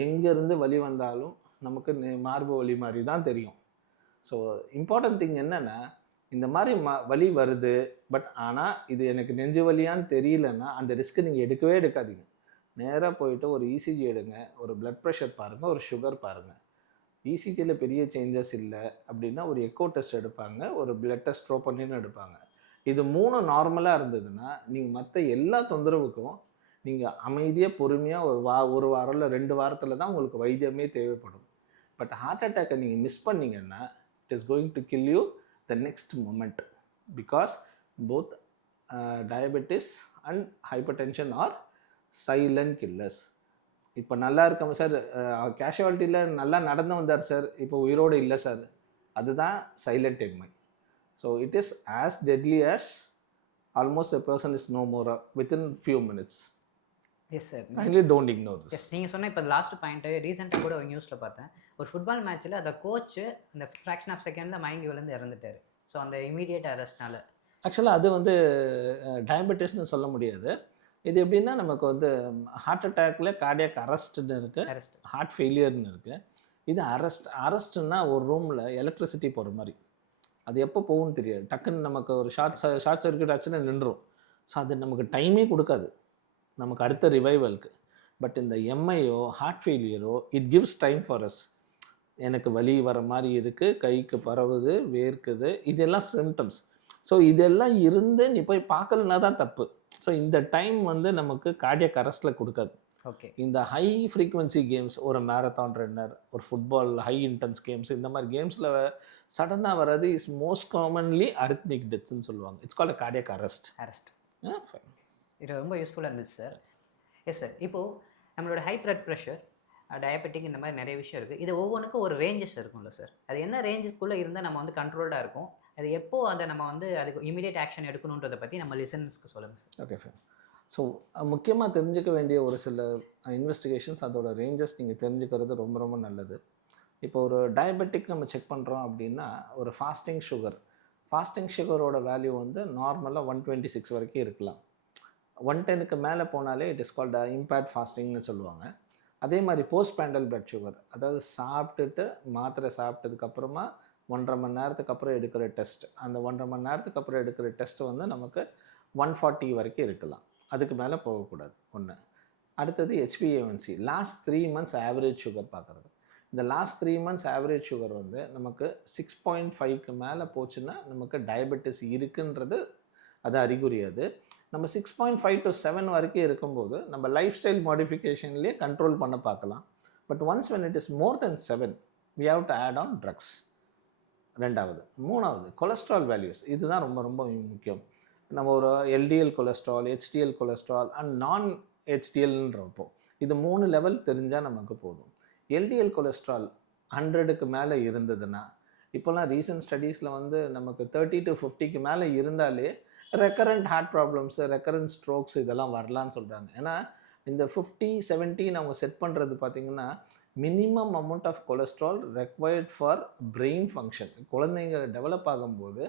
எங்கேருந்து வலி வந்தாலும் நமக்கு மார்பு வலி மாதிரி தான் தெரியும். ஸோ இம்பார்ட்டன்ட் திங் என்னென்னா, இந்த மாதிரி வலி வருது, பட் ஆனால் இது எனக்கு நெஞ்சு வலியான்னு தெரியலன்னா அந்த ரிஸ்க்கு நீங்கள் எடுக்கவே எடுக்காதீங்க. நேராக போயிட்டு ஒரு இசிஜி எடுங்க, ஒரு பிளட் ப்ரெஷர் பாருங்கள், ஒரு சுகர் பாருங்கள். இசிஜியில் பெரிய சேஞ்சஸ் இல்லை அப்படின்னா ஒரு எக்கோ டெஸ்ட் எடுப்பாங்க, ஒரு பிளட் டெஸ்ட் ப்ரோபோனின்னு எடுப்பாங்க. இது 3 நார்மலாக இருந்ததுன்னா நீங்கள் மற்ற எல்லா தொந்தரவுக்கும் நீங்கள் அமைதியாக பொறுமையாக ஒரு வாரம் இல்லை 2 வாரத்தில் தான் உங்களுக்கு வைத்தியமே தேவைப்படும். பட் ஹார்ட் அட்டாக்கை நீங்கள் மிஸ் பண்ணிங்கன்னா it is going to kill you the next moment, because both diabetes and hypertension are silent killers. இப்போ நல்லா இருக்கோம் சார், கேஷுவாலிட்டியில் நல்லா நடந்து வந்தார் சார், இப்போ உயிரோடு இல்லை சார், அதுதான் silent MI. So it is as deadly as almost a person is no more within few minutes. Yes sir, kindly don't ignore this. Yes, நீங்கள் சொன்ன இப்போ லாஸ்ட் பாயிண்ட்டு ரீசெண்டாக கூட ஒரு நியூஸில் பார்த்தேன். ஒரு ஃபுட்பால் மேட்ச்சில் அந்த கோச்சு அந்த ஃப்ராக்ஷன் ஆஃப் செகண்டில் மயங்கி விழுந்து இறந்துட்டார். ஸோ அந்த இமீடியட் அரெஸ்ட்னால. ஆக்சுவலாக அது டயபெட்டிஸ்னு சொல்ல முடியாது. இது எப்படின்னா நமக்கு ஹார்ட் அட்டாக்ல கார்டியாக் அரெஸ்ட்னு இருக்குது, ஹார்ட் ஃபெயிலியர்னு இருக்குது. இது அரெஸ்ட்னா ஒரு ரூமில் எலக்ட்ரிசிட்டி போகிற மாதிரி. அது எப்போ போகும்னு தெரியாது, டக்குன்னு நமக்கு ஒரு ஷார்ட் சர்க்யூட் ஆச்சுன்னா நின்றுடும். ஸோ அது நமக்கு டைமே கொடுக்காது நமக்கு அடுத்த ரிவைவலுக்கு. பட் இந்த எம்ஐயோ ஹார்ட் ஃபெயிலியரோ it gives time for us. எனக்கு வலி வர மாதிரி இருக்குது, கைக்கு பரவுது, வேர்க்குது, இதெல்லாம் சிம்டம்ஸ். ஸோ இதெல்லாம் இருந்து நீ போய் பார்க்கலன்னா தான் தப்பு. ஸோ இந்த டைம் நமக்கு கார்டியாக் அரெஸ்ட்டில் கொடுக்காது. ஓகே, இந்த ஹை ஃப்ரீக்வன்சி கேம்ஸ், ஒரு மேரத்தான் ரன்னர், ஒரு ஃபுட்பால் ஹை இன்டென்ஸ் கேம்ஸ், இந்த மாதிரி கேம்ஸில் சடனாக வர்றது இஸ் மோஸ்ட் காமன்லி அரித்மிக் டெத்ஸ்ன்னு சொல்லுவாங்க. It's called cardiac arrest. Fine, இது ரொம்ப யூஸ்ஃபுல்லாக இருந்துச்சு சார். எஸ் சார், இப்போது நம்மளோட ஹை பிளட் ப்ரெஷர், டயபெட்டிக், இந்த மாதிரி நிறைய விஷயம் இருக்குது. இது ஒவ்வொன்றுக்கும் ஒரு ரேஞ்சஸ் இருக்கும்ல சார், அது என்ன ரேஞ்சுக்குள்ளே இருந்தால் நம்ம கண்ட்ரோல்டாக இருக்கும், அது எப்போது அதை நம்ம அதுக்கு இமீடியட் ஆக்ஷன் எடுக்கணுன்றதை பற்றி நம்ம லிசனர்ஸ்க்கு சொல்லுங்கள் சார். Okay fine. ஸோ முக்கியமாக தெரிஞ்சுக்க வேண்டிய ஒரு சில இன்வெஸ்டிகேஷன்ஸ், அதோட ரேஞ்சஸ் நீங்கள் தெரிஞ்சுக்கிறது ரொம்ப ரொம்ப நல்லது. இப்போ ஒரு டயபெட்டிக் நம்ம செக் பண்ணுறோம் அப்படின்னா ஒரு ஃபாஸ்டிங் சுகரோட வேல்யூ நார்மலாக 126 வரைக்கும் இருக்கலாம். 110க்கு மேலே போனாலே இட் இஸ் கால்ட் இம்பேர்ட் ஃபாஸ்டிங்னு சொல்லுவாங்க. அதே மாதிரி போஸ்ட் பேண்டல் பிளட் சுகர், அதாவது சாப்பிட்டுட்டு மாத்திரை சாப்பிட்டதுக்கப்புறமா 1.5 மணி நேரத்துக்கு அப்புறம் எடுக்கிற டெஸ்ட், அந்த 1.5 மணி நேரத்துக்கு அப்புறம் எடுக்கிற டெஸ்ட் வந்து நமக்கு 140 வரைக்கும் இருக்கலாம், அதுக்கு மேலே போகக்கூடாது ஒன்று. அடுத்தது HbA1c, last 3 months average sugar பார்க்குறது. இந்த லாஸ்ட் 3 மந்த்ஸ் ஆவரேஜ் சுகர் வந்து நமக்கு 6.5க்கு மேலே போச்சுன்னா நமக்கு டயபெட்டிஸ் இருக்குன்றது அது அறிகுறி. அது நம்ம 6.5 to 7 வரைக்கும் இருக்கும்போது நம்ம லைஃப் ஸ்டைல் மாடிஃபிகேஷன்லேயே கண்ட்ரோல் பண்ண பார்க்கலாம். But once when it is more than 7 we have to add on drugs. ரெண்டாவது. மூணாவது கொலஸ்ட்ரால் வேல்யூஸ், இதுதான் ரொம்ப ரொம்ப முக்கியம். நம்ம ஒரு LDL cholesterol, HDL cholesterol and நான் HDLன்றப்போ இது 3 லெவல் தெரிஞ்சால் நமக்கு போதும். LDL கொலஸ்ட்ரால் 100க்கு மேலே இருந்ததுன்னா, இப்போலாம் ரீசன்ட் ஸ்டடீஸில் வந்து நமக்கு 30 to 50க்கு மேலே இருந்தாலே recurrent heart problems, recurrent strokes இதெல்லாம் வரலான்னு சொல்கிறாங்க. ஏன்னா இந்த 50, 70 அவங்க செட் பண்ணுறது பார்த்திங்கன்னா minimum amount of cholesterol required for brain function. குழந்தைங்க டெவலப் ஆகும்போது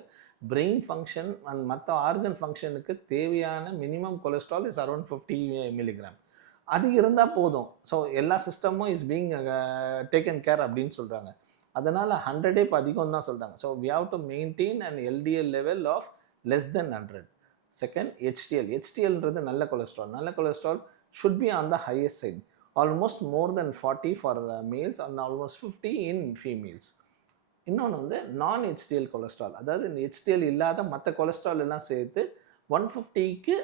பிரெயின் ஃபங்க்ஷன் அண்ட் மற்ற ஆர்கன் ஃபங்க்ஷனுக்கு தேவையான minimum cholesterol is around 50 milligram. அது இருந்தால் போதும். ஸோ எல்லா சிஸ்டமும் இஸ் பீங் டேக்கன் கேர் அப்படின்னு சொல்கிறாங்க. அதனால் 100 இப்போ அதிகம் தான் சொல்கிறாங்க. So we have to maintain and LDL level of less than 100. Second HDLன்றது நல்ல கொலஸ்ட்ரால். நல்ல cholesterol should be on the highest side, almost more than 40 for males and almost 50 in females. இன்னொன்று வந்து நான் HDL கொலஸ்ட்ரால், அதாவது இந்த HDL இல்லாத மற்ற கொலஸ்ட்ரால் எல்லாம் சேர்த்து 150க்கு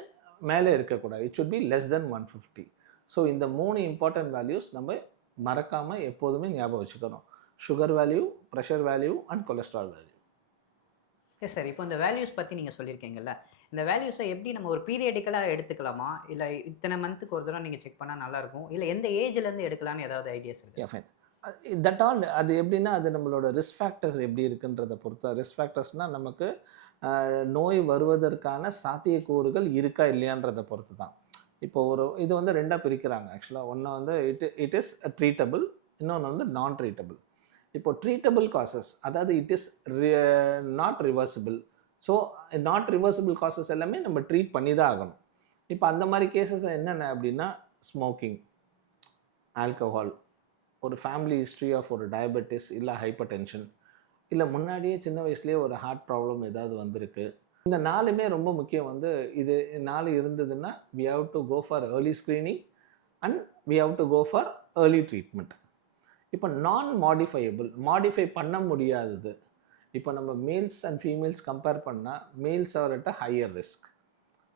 மேலே இருக்கக்கூடாது. It should be less than 150. So இந்த 3 இம்பார்ட்டன்ட் வேல்யூஸ் நம்ம மறக்காமல் எப்போதுமே ஞாபகம் வச்சுக்கணும். Sugar value, pressure value and cholesterol value. Yes sir. இப்போ இந்த வேல்யூஸ் பற்றி நீங்கள் சொல்லியிருக்கீங்கல்ல, இந்த வேல்யூஸை எப்படி நம்ம ஒரு பீரியடிக்கலாக எடுத்துக்கலாமா, இல்லை இத்தனை மந்த்துக்கு ஒரு தடவை நீங்கள் செக் பண்ணால் நல்லாயிருக்கும், இல்லை எந்த ஏஜ்லேருந்து எடுக்கலாம்னு ஏதாவது ஐடியாஸ் இருக்குது? ஃபைன். தட் ஆல் அது எப்படின்னா அது நம்மளோட ரிஸ்க் ஃபேக்டர்ஸ் எப்படி இருக்குன்றதை பொறுத்த. ரிஸ்க் ஃபேக்டர்ஸ்னால் நமக்கு நோய் வருவதற்கான சாத்தியக்கூறுகள் இருக்கா இல்லையான்றதை பொறுத்து தான். இப்போ இது வந்து ரெண்டாக பிரிக்கிறாங்க ஆக்சுவலாக. ஒன்று வந்து இட் இஸ் ட்ரீட்டபிள், இன்னொன்று வந்து நான் ட்ரீட்டபிள். இப்போ ட்ரீட்டபிள் காசஸ், அதாவது it is not reversible. So not reversible causes எல்லாமே நம்ம ட்ரீட் பண்ணி தான் ஆகணும். இப்போ அந்த மாதிரி கேசஸ் என்னென்ன அப்படின்னா ஸ்மோக்கிங், ஆல்கஹால், ஒரு ஃபேமிலி ஹிஸ்ட்ரி ஆஃப் ஒரு டயபெட்டிஸ் இல்லை ஹைப்பர் டென்ஷன், இல்லை முன்னாடியே சின்ன வயசுலேயே ஒரு ஹார்ட் ப்ராப்ளம் ஏதாவது வந்திருக்கு. இந்த 4மே ரொம்ப முக்கியம். வந்து இது 4 இருந்ததுன்னா we have to go for early screening and we have to go for early treatment. இப்போ நான் மாடிஃபை பண்ண முடியாதது, இப்போ நம்ம மேல்ஸ் அண்ட் ஃபீமேல்ஸ் கம்பேர் பண்ணால் males are at a higher risk.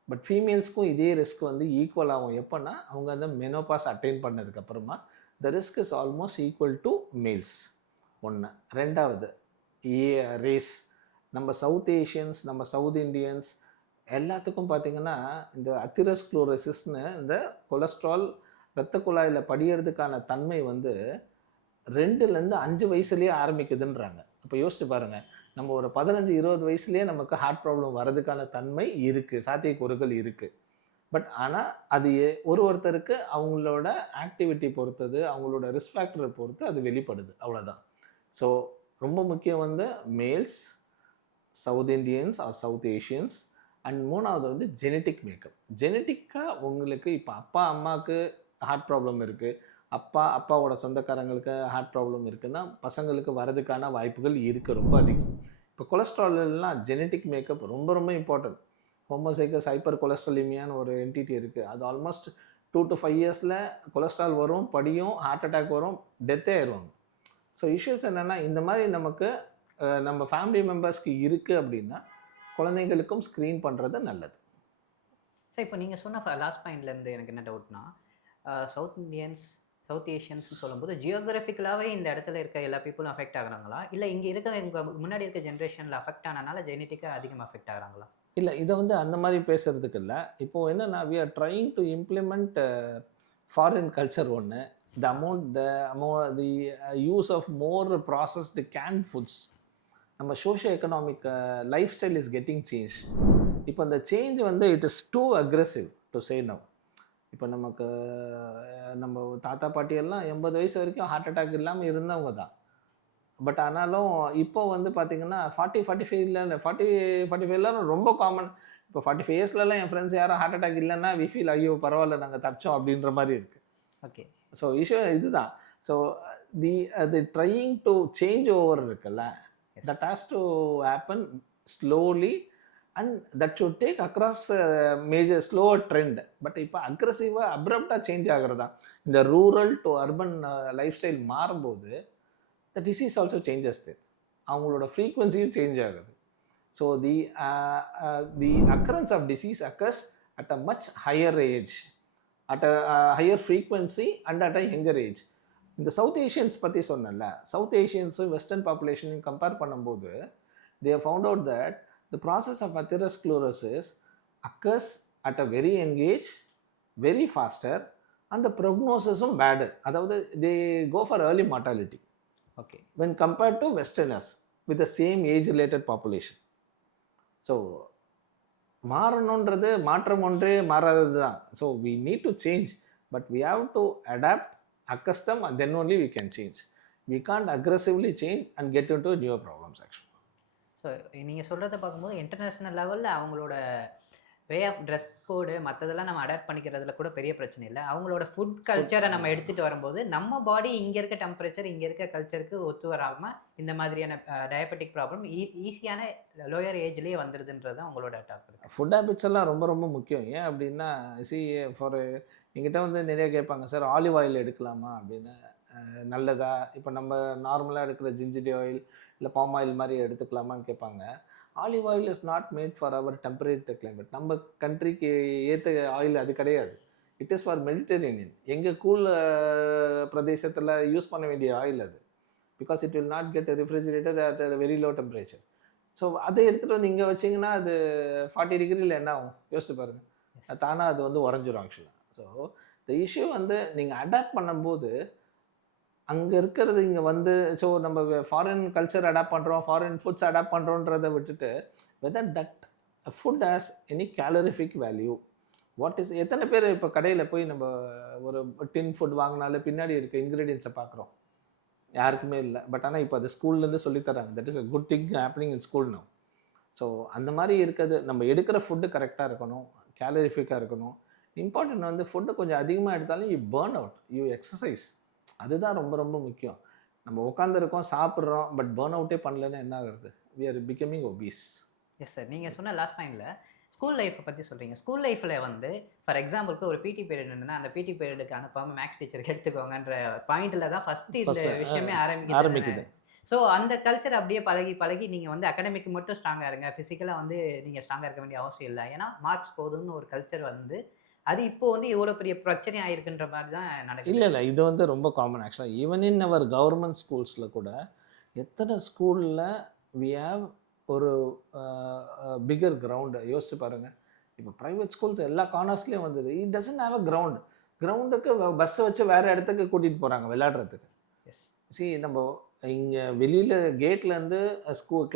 But ஃபீமேல்ஸ்க்கும் இதே ரிஸ்க் வந்து ஈக்குவல் ஆகும். எப்போன்னா அவங்க அந்த மெனோபாஸ் அட்டைன் பண்ணதுக்கப்புறமா the risk is almost equal to males. ஒன்று. ரெண்டாவது ரேஸ். நம்ம சவுத் ஏஷியன்ஸ், நம்ம சவுத் இண்டியன்ஸ் எல்லாத்துக்கும் பார்த்திங்கன்னா இந்த அத்திரோஸ்க்ளோரோசிஸ்னு இந்த கொலஸ்ட்ரால் இரத்த குழாயில் படியறதுக்கான தன்மை வந்து 2லேருந்து 5 வயசுலேயே ஆரம்பிக்குதுன்றாங்க. அப்போ யோசிச்சு பாருங்கள், நம்ம ஒரு 15-20 வயசுலேயே நமக்கு ஹார்ட் ப்ராப்ளம் வர்றதுக்கான தன்மை இருக்குது, சாத்தியக்கூறுகள் இருக்குது. பட் ஆனால் அது ஒருத்தருக்கு அவங்களோட ஆக்டிவிட்டி பொறுத்தது, அவங்களோட ரிஸ்க் ஃபேக்டரை பொறுத்து அது வெளிப்படுது, அவ்வளோதான். ஸோ ரொம்ப முக்கியம் வந்து males, south Indians are south Asians. And மூணாவது வந்து ஜெனட்டிக் மேக்கப். ஜெனட்டிக்காக உங்களுக்கு இப்போ அப்பா அம்மாவுக்கு ஹார்ட் ப்ராப்ளம் இருக்குது, அப்பாவோட சொந்தக்காரங்களுக்கு ஹார்ட் ப்ராப்ளம் இருக்குன்னா பசங்களுக்கு வரதுக்கான வாய்ப்புகள் இருக்குது, ரொம்ப அதிகம். இப்போ கொலஸ்ட்ரால்லாம் ஜெனட்டிக் மேக்கப் ரொம்ப ரொம்ப இம்பார்ட்டன்ட். ஹோமோசைகஸ் ஹைப்பர் கொலஸ்ட்ராலிமியான்னு ஒரு என்டிட்டி இருக்குது. அது ஆல்மோஸ்ட் 2 to 5 இயர்ஸில் கொலஸ்ட்ரால் வரும், படியும், ஹார்ட் அட்டாக் வரும், டெத்தே ஆயிடுவாங்க. ஸோ இஷ்யூஸ் என்னென்னா இந்த மாதிரி நமக்கு நம்ம ஃபேமிலி மெம்பர்ஸ்க்கு இருக்குது அப்படின்னா குழந்தைங்களுக்கும் ஸ்க்ரீன் பண்ணுறது நல்லது. சார் இப்போ நீங்கள் சொன்ன லாஸ்ட் பாயிண்ட்லேருந்து எனக்கு என்ன டவுட்னா, சவுத் இண்டியன்ஸ், சவுத் ஏஷியன்ஸ்னு சொல்லும்போது ஜியோகிராஃபிக்கலாகவே இந்த இடத்துல இருக்க எல்லா பீப்புளும் அஃபெக்ட் ஆகுறாங்களா, இல்லை இங்கே இருக்க முன்னாடி இருக்க ஜென்ரேஷனில் அஃபெக்ட் ஆனனால ஜெனட்டிக்காக அதிகமாக அஃபெக்ட் ஆகுறாங்களா? இல்லை, இதை வந்து அந்த மாதிரி பேசுகிறதுக்கு இல்லை. இப்போது என்னென்னா we are trying to implement foreign culture. ஒன்று, the use of more processed can foods. நம்ம socio economic life style is getting change. இப்போ இந்த சேஞ்ச் வந்து it is too aggressive to say now. இப்போ நமக்கு நம்ம தாத்தா பாட்டியெல்லாம் 80 வயசு வரைக்கும் ஹார்ட் அட்டாக் இல்லாமல் இருந்தவங்க தான். பட் ஆனாலும் இப்போ வந்து பார்த்திங்கன்னா 40-45 ரொம்ப காமன். இப்போ 45 இயர்ஸ்லலாம் என் ஃப்ரெண்ட்ஸ் யாரும் ஹார்ட் அட்டாக் இல்லைன்னா வி ஃபீல் ஐயோ பரவாயில்ல நாங்கள் தப்பிச்சோம் அப்படின்ற மாதிரி இருக்குது. ஓகே. ஸோ இஷ்யூ இதுதான். ஸோ அது ட்ரையிங் டு சேஞ்ச் ஓவர் இருக்குல்ல, that has to happen slowly and that should take across major slower trend. But இப்போ அக்ரஸிவாக அப்ரப்டாக சேஞ்ச் ஆகிறதா இந்த rural to urban life style மாறும்போது the disease also changes there, அவங்களோட ஃப்ரீக்வன்சியும் சேஞ்ச் ஆகுது. So the occurrence of disease occurs at a much higher age, at a higher frequency and at a younger age. இந்த south Asians பற்றி சொன்னேன்ல, south ஏஷியன்ஸும் western பாப்புலேஷனையும் compare பண்ணும்போது they have found out that the process of atherosclerosis occurs at a very young age, very faster, and the prognosis is bad. அதாவது they go for early mortality okay when compared to westerners with the same age related population. So மாறணுன்றது மாற்றம் ஒன்றே மாறாதது தான். So we need to change, but we have to adapt, accustom, and then only we can change. We can't aggressively change and get into newer problems actually. So நீங்கள் சொல்கிறத பார்க்கும்போது international லெவலில் அவங்களோட வே ஆஃப் ட்ரெஸ் கோடு மற்றதெல்லாம் நம்ம adapt பண்ணிக்கிறதுல கூட பெரிய பிரச்சனை இல்லை. அவங்களோட ஃபுட் கல்ச்சரை நம்ம எடுத்துகிட்டு வரும்போது நம்ம பாடி இங்கே இருக்க டெம்பரேச்சர் இங்கே இருக்க கல்ச்சருக்கு ஒத்து வராமல் இந்த மாதிரியான டயபெட்டிக் ப்ராப்ளம் ஈஸியான லோயர் ஏஜ்லேயே வந்துடுதுன்றது தான் உங்களோட டாக்டர். ஃபுட் ஹேபிட்ஸ் எல்லாம் ரொம்ப ரொம்ப முக்கியம். ஏன் அப்படின்னா ஃபார் எங்கிட்ட வந்து நிறைய கேட்பாங்க, சார் ஆலிவ் ஆயில் எடுக்கலாமா அப்படின்னு. நல்லதா? இப்போ நம்ம நார்மலாக எடுக்கிற ஜிஞ்சரி ஆயில் இல்லை பாம் ஆயில் மாதிரி எடுத்துக்கலாமான்னு கேட்பாங்க. Olive oil is not made for our temperate climate. நம்ம கண்ட்ரிக்கு ஏற்ற ஆயில் அது கிடையாது. இட் இஸ் ஃபார் மெடிட்டரேனியன், எங்கள் கூல் பிரதேசத்தில் யூஸ் பண்ண வேண்டிய ஆயில் அது. Because it will not get refrigerated at very low temperature. So அதை எடுத்துகிட்டு வந்து இங்கே வச்சிங்கன்னா அது 40 டிகிரியில் என்ன ஆகும் யோசிச்சு பாருங்கள். தானாக அது வந்து உறைஞ்சிரும் ஆக்சுவலாக. ஸோ த இஷ்யூ வந்து நீங்கள் அடாப்ட் பண்ணும்போது அங்கே இருக்கிறது இங்கே வந்து, ஸோ நம்ம ஃபாரின் கல்ச்சர் அடாப்ட் பண்ணுறோம், ஃபாரின் ஃபுட்ஸ் அடாப்ட் பண்ணுறோன்றதை விட்டுட்டு whether that food has any calorific value, what is. எத்தனை பேர் இப்போ கடையில் போய் நம்ம ஒரு டின் ஃபுட் வாங்கினாலே பின்னாடி இருக்க இன்க்ரீடியன்ஸை பார்க்குறோம்? யாருக்குமே இல்லை. பட் ஆனால் இப்போ அது ஸ்கூல்லேருந்து சொல்லித்தராங்க. That is a good thing happening in school now. So அந்த மாதிரி இருக்கிறது, நம்ம எடுக்கிற ஃபுட்டு கரெக்டாக இருக்கணும், கேலரிஃபிக்காக இருக்கணும். இம்பார்ட்டன்ட் வந்து ஃபுட்டு கொஞ்சம் அதிகமாக எடுத்தாலும் you burn out, you exercise. அதுதான் ரொம்ப ரொம்ப முக்கியம். நம்ம உட்காந்துருக்கோம், சாப்பிட்றோம், பட் பர்ன் அவுட்டே பண்ணலன்னா என்ன ஆகுறது? We are becoming obese. Yes sir, நீங்கள் சொன்ன லாஸ்ட் பாயிண்டில் ஸ்கூல் லைஃப்பை பற்றி சொல்கிறீங்க. ஸ்கூல் லைஃப்பில் வந்து ஃபார் எக்ஸாம்பிளுக்கு ஒரு பிடி பீரியட் இருந்ததுன்னா அந்த பிடி பீரியடுக்கு அனுப்பாமல் மேக்ஸ் டீச்சருக்கு எடுத்துக்கோங்கன்ற பாயிண்டில் தான் ஃபஸ்ட்டு இந்த விஷயமே ஆரம்பிக்குது. ஸோ அந்த கல்ச்சர் அப்படியே பழகி பழகி நீங்கள் வந்து அகாடமிக் மட்டும் ஸ்ட்ராங்காக இருங்க, ஃபிசிக்கலாக வந்து நீங்கள் ஸ்ட்ராங்காக இருக்க வேண்டிய அவசியம் இல்லை, ஏன்னா மார்க்ஸ் போதும்னு ஒரு கல்ச்சர் வந்து அது இப்போ வந்து எவ்வளோ பெரிய பிரச்சனை ஆயிருக்குன்ற மாதிரி தான் நடக்குது. இல்லை இது வந்து ரொம்ப காமன் ஆக்சுவலாக. ஈவன் இன் அவர் கவர்மெண்ட் ஸ்கூல்ஸில் கூட எத்தனை ஸ்கூலில் வி ஹேவ் ஒரு பிகர் கிரவுண்டு. யோசிச்சு பாருங்கள். இப்போ ப்ரைவேட் ஸ்கூல்ஸ் எல்லா கார்னர்ஸ்லேயும் வந்தது. It doesn't have a ground. கிரவுண்டுக்கு பஸ்ஸை வச்சு வேறு இடத்துக்கு கூட்டிகிட்டு போகிறாங்க விளையாடுறதுக்கு. சி நம்ம இங்கே வெளியில் கேட்லேருந்து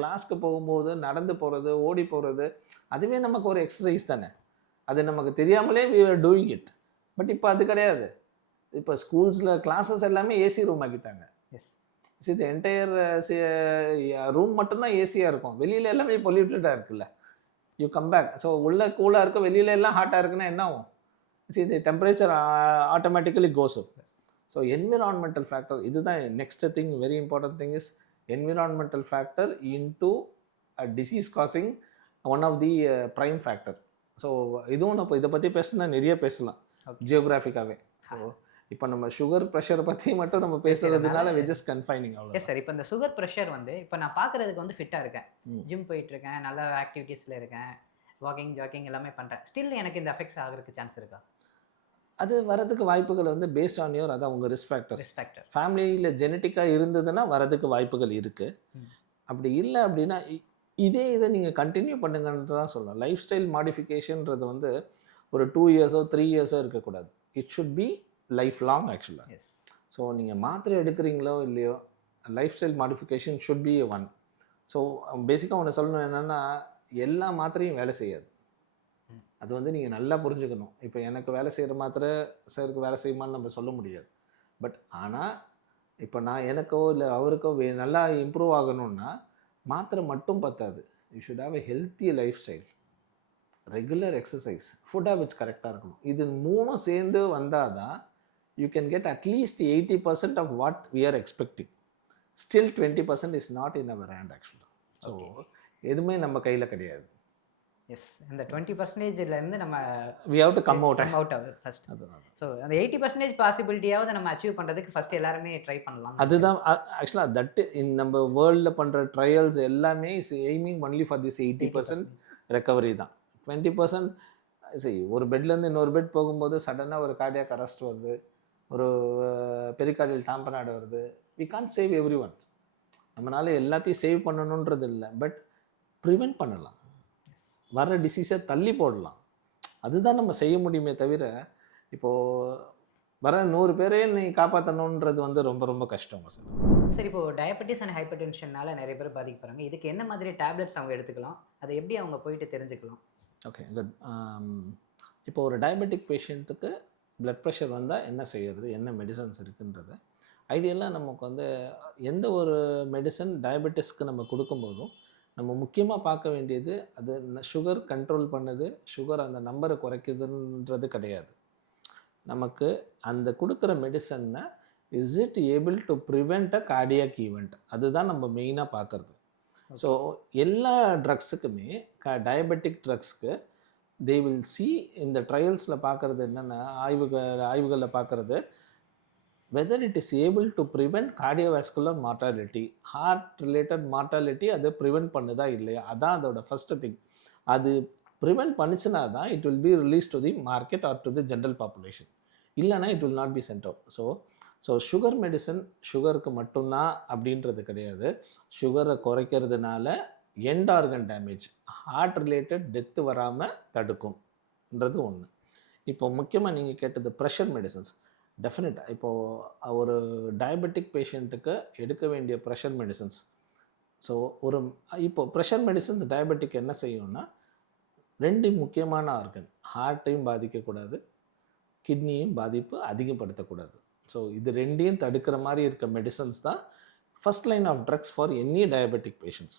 கிளாஸ்க்கு போகும்போது நடந்து போகிறது, ஓடி போகிறது, அதுவே நமக்கு ஒரு எக்ஸசைஸ் தானே. அது நமக்கு தெரியாமலே we are doing it. But இப்போ அது கிடையாது. இப்போ ஸ்கூல்ஸில் கிளாஸஸ் எல்லாமே ஏசி ரூம் ஆக்கிட்டாங்க. ஸோ இது என்டையர் ரூம் மட்டும்தான் ஏசியாக இருக்கும், வெளியில் எல்லாமே பொல்யூட்டடாக இருக்குல்ல. யூ கம் பேக், ஸோ உள்ள கூலாக இருக்கும், வெளியில எல்லாம் ஹாட்டாக இருக்குன்னா என்ன ஆகும்? ஸோ இது temperature automatically goes up. So environmental factor இதுதான் next thing. Very important thing is environmental factor into disease causing one of the prime factor. So இதுவும் நம்ம இதை பற்றி பேசினா நிறைய பேசலாம் ஜியோகிராஃபிக்காகவே. ஸோ இப்போ நம்ம சுகர் ப்ரெஷரை பற்றி மட்டும் நம்ம பேசுறதுனால வி ஜஸ்ட் கன்ஃபைனிங் அவ்வளோ. எஸ் சார், இப்போ இந்த சுகர் ப்ரெஷர் வந்து இப்போ நான் பார்க்குறதுக்கு வந்து ஃபிட்டாக இருக்கேன், ஜிம் போயிட்டுருக்கேன், நல்ல ஆக்டிவிட்டீஸில் இருக்கேன், வாக்கிங் ஜாக்கிங் எல்லாமே பண்ணுறேன், ஸ்டில் எனக்கு இந்த எஃபெக்ட்ஸ் ஆகிறதுக்கு சான்ஸ் இருக்கா? அது வரதுக்கு வாய்ப்புகள் வந்து பேஸ்ட் ஆன் யோர், அதான் உங்கள் ரிஸ்க் ஃபேக்டர்ஸ். ஃபேமிலியில் ஜெனட்டிக்காக இருந்ததுன்னா வரதுக்கு வாய்ப்புகள் இருக்குது. அப்படி இல்லை அப்படின்னா இதை நீங்கள் கண்டினியூ பண்ணுங்கன்றது தான் சொல்லலாம். லைஃப் ஸ்டைல் மாடிஃபிகேஷன்றது வந்து ஒரு 2 இயர்ஸோ 3 இயர்ஸோ இருக்கக்கூடாது. It should be life long ஆக்சுவலாக. ஸோ நீங்கள் மாத்திரை எடுக்கிறீங்களோ இல்லையோ, life style modification should be one. So பேசிக்காக ஒன்று சொல்லணும் என்னென்னா, எல்லா மாத்திரையும் வேலை செய்யாது. அது வந்து நீங்கள் நல்லா புரிஞ்சுக்கணும். இப்போ எனக்கு வேலை செய்கிற மாத்திரை சாருக்கு வேலை செய்யுமான்னு நம்ம சொல்ல முடியாது. பட் ஆனால் இப்போ எனக்கோ இல்லை அவருக்கோ நல்லா இம்ப்ரூவ் ஆகணும்னா மாத்திரை மட்டும் பத்தாது. You should have a healthy life style, regular exercise, food habits கரெக்டாக இருக்கணும். இது 3 சேர்ந்து வந்தால் தான் you can get at least 80% of what we are expecting. Still 20% is not in our hand actually. So எதுவுமே நம்ம கையில் கிடையாது. எஸ், அந்த 20%லேருந்து நம்ம we have to come out first. So அந்த 80% பாசிபிலிட்டியாவது நம்ம அச்சீவ் பண்ணுறதுக்கு ஃபர்ஸ்ட் எல்லாருமே ட்ரை பண்ணலாம். அதுதான் ஆக்சுவலாக தட் நம்ம வேர்ல்டில் பண்ணுற ட்ரையல்ஸ் எல்லாமே is aiming only for this 80% recovery தான். 20% சரி, ஒரு பெட்லேருந்து இன்னொரு பெட் போகும்போது சடனாக ஒரு கார்டியாக் அரெஸ்ட் வருது, ஒரு பெரிகார்டியல் டாம்பனாய்டு வருது. We can't save everyone. நம்மளால எல்லாத்தையும் சேவ் பண்ணணுன்றது இல்லை, பட் ப்ரிவெண்ட் பண்ணலாம், வர டிசீஸை தள்ளி போடலாம். அதுதான் நம்ம செய்ய முடியுமே தவிர இப்போது வர 100 பேரே நீ காப்பாற்றணுன்றது வந்து ரொம்ப ரொம்ப கஷ்டம் சார். சரி, இப்போது டயபெட்டிஸ் அண்ட் ஹைப்பர் டென்ஷனால் நிறைய பேர் பாதிக்கப்படுறாங்க. இதுக்கு என்ன மாதிரி டேப்லெட்ஸ் அவங்க எடுத்துக்கலாம், அதை எப்படி அவங்க போயிட்டு தெரிஞ்சுக்கலாம்? Okay, good. இப்போ ஒரு டயபெட்டிக் பேஷண்ட்டுக்கு ப்ளட் ப்ரெஷர் வந்தால் என்ன செய்கிறது, என்ன மெடிசன்ஸ் இருக்குன்றது ஐடியலாக நமக்கு வந்து எந்த ஒரு மெடிசன் டயபெட்டிஸ்க்கு நம்ம கொடுக்கும்போதும் நம்ம முக்கியமாக பார்க்க வேண்டியது அது சுகர் கண்ட்ரோல் பண்ணுது, சுகர் அந்த நம்பரை குறைக்குதுன்றது கிடையாது. நமக்கு அந்த கொடுக்குற மெடிசனை is it able to prevent a cardiac event, அதுதான் நம்ம மெயினாக பார்க்குறது. ஸோ எல்லா ட்ரக்ஸுக்குமே டயபெட்டிக் ட்ரக்ஸ்க்கு தே வில் சி இந்த ட்ரையல்ஸில் பார்க்குறது என்னென்னா, ஆய்வுகளில் பார்க்குறது whether it is able to prevent cardiovascular mortality, heart related mortality அதை ப்ரிவெண்ட் பண்ணுதா இல்லையா, அதான் அதோட ஃபஸ்ட்டு திங். அது ப்ரிவெண்ட் பண்ணிச்சுனா தான் it will be release to the market or to the general population. இல்லைனா it will not B sent out. So sugar medicine சுகருக்கு மட்டும்தான் அப்படின்றது கிடையாது. சுகரை குறைக்கிறதுனால end organ damage, heart related death வராமல் தடுக்கும்ன்றது ஒன்று. இப்போ முக்கியமாக நீங்கள் கேட்டது ப்ரெஷர் மெடிசன்ஸ். டெஃபினட்டாக இப்போது ஒரு டயபெட்டிக் பேஷண்ட்டுக்கு எடுக்க வேண்டிய ப்ரெஷர் மெடிசன்ஸ். ஸோ இப்போது ப்ரெஷர் மெடிசன்ஸ் டயபெட்டிக் என்ன செய்யும்னா, 2 முக்கியமான ஆர்கன், ஹார்ட்டையும் பாதிக்கக்கூடாது, கிட்னியும் பாதிப்பு அதிகப்படுத்தக்கூடாது. ஸோ இது 2ஐயும் தடுக்கிற மாதிரி இருக்க மெடிசன்ஸ் தான் first line of drugs for any diabetic patients.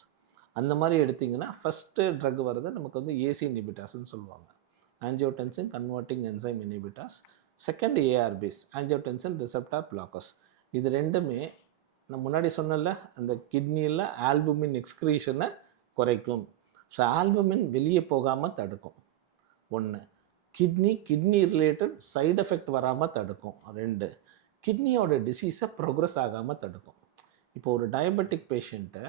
அந்த மாதிரி எடுத்திங்கன்னா ஃபஸ்ட்டு ட்ரக் வருது நமக்கு வந்து ஏசி இன்ஹிபிட்டாஸ்ன்னு சொல்லுவாங்க, angiotensin converting enzyme inhibitors. Second ARBs, angiotensin receptor blockers. இது 2மே நான் முன்னாடி சொன்னல அந்த கிட்னியில் ஆல்புமின் எக்ஸ்க்ரீஷனை குறைக்கும். ஸோ ஆல்புமின் வெளியே போகாமல் தடுக்கும் 1. கிட்னி ரிலேட்டட் சைடு எஃபெக்ட் வராமல் தடுக்கும் 2. கிட்னியோட டிசீஸை ப்ரோக்ரஸ் ஆகாமல் தடுக்கும். இப்போ ஒரு டயபெட்டிக் பேஷண்ட்டை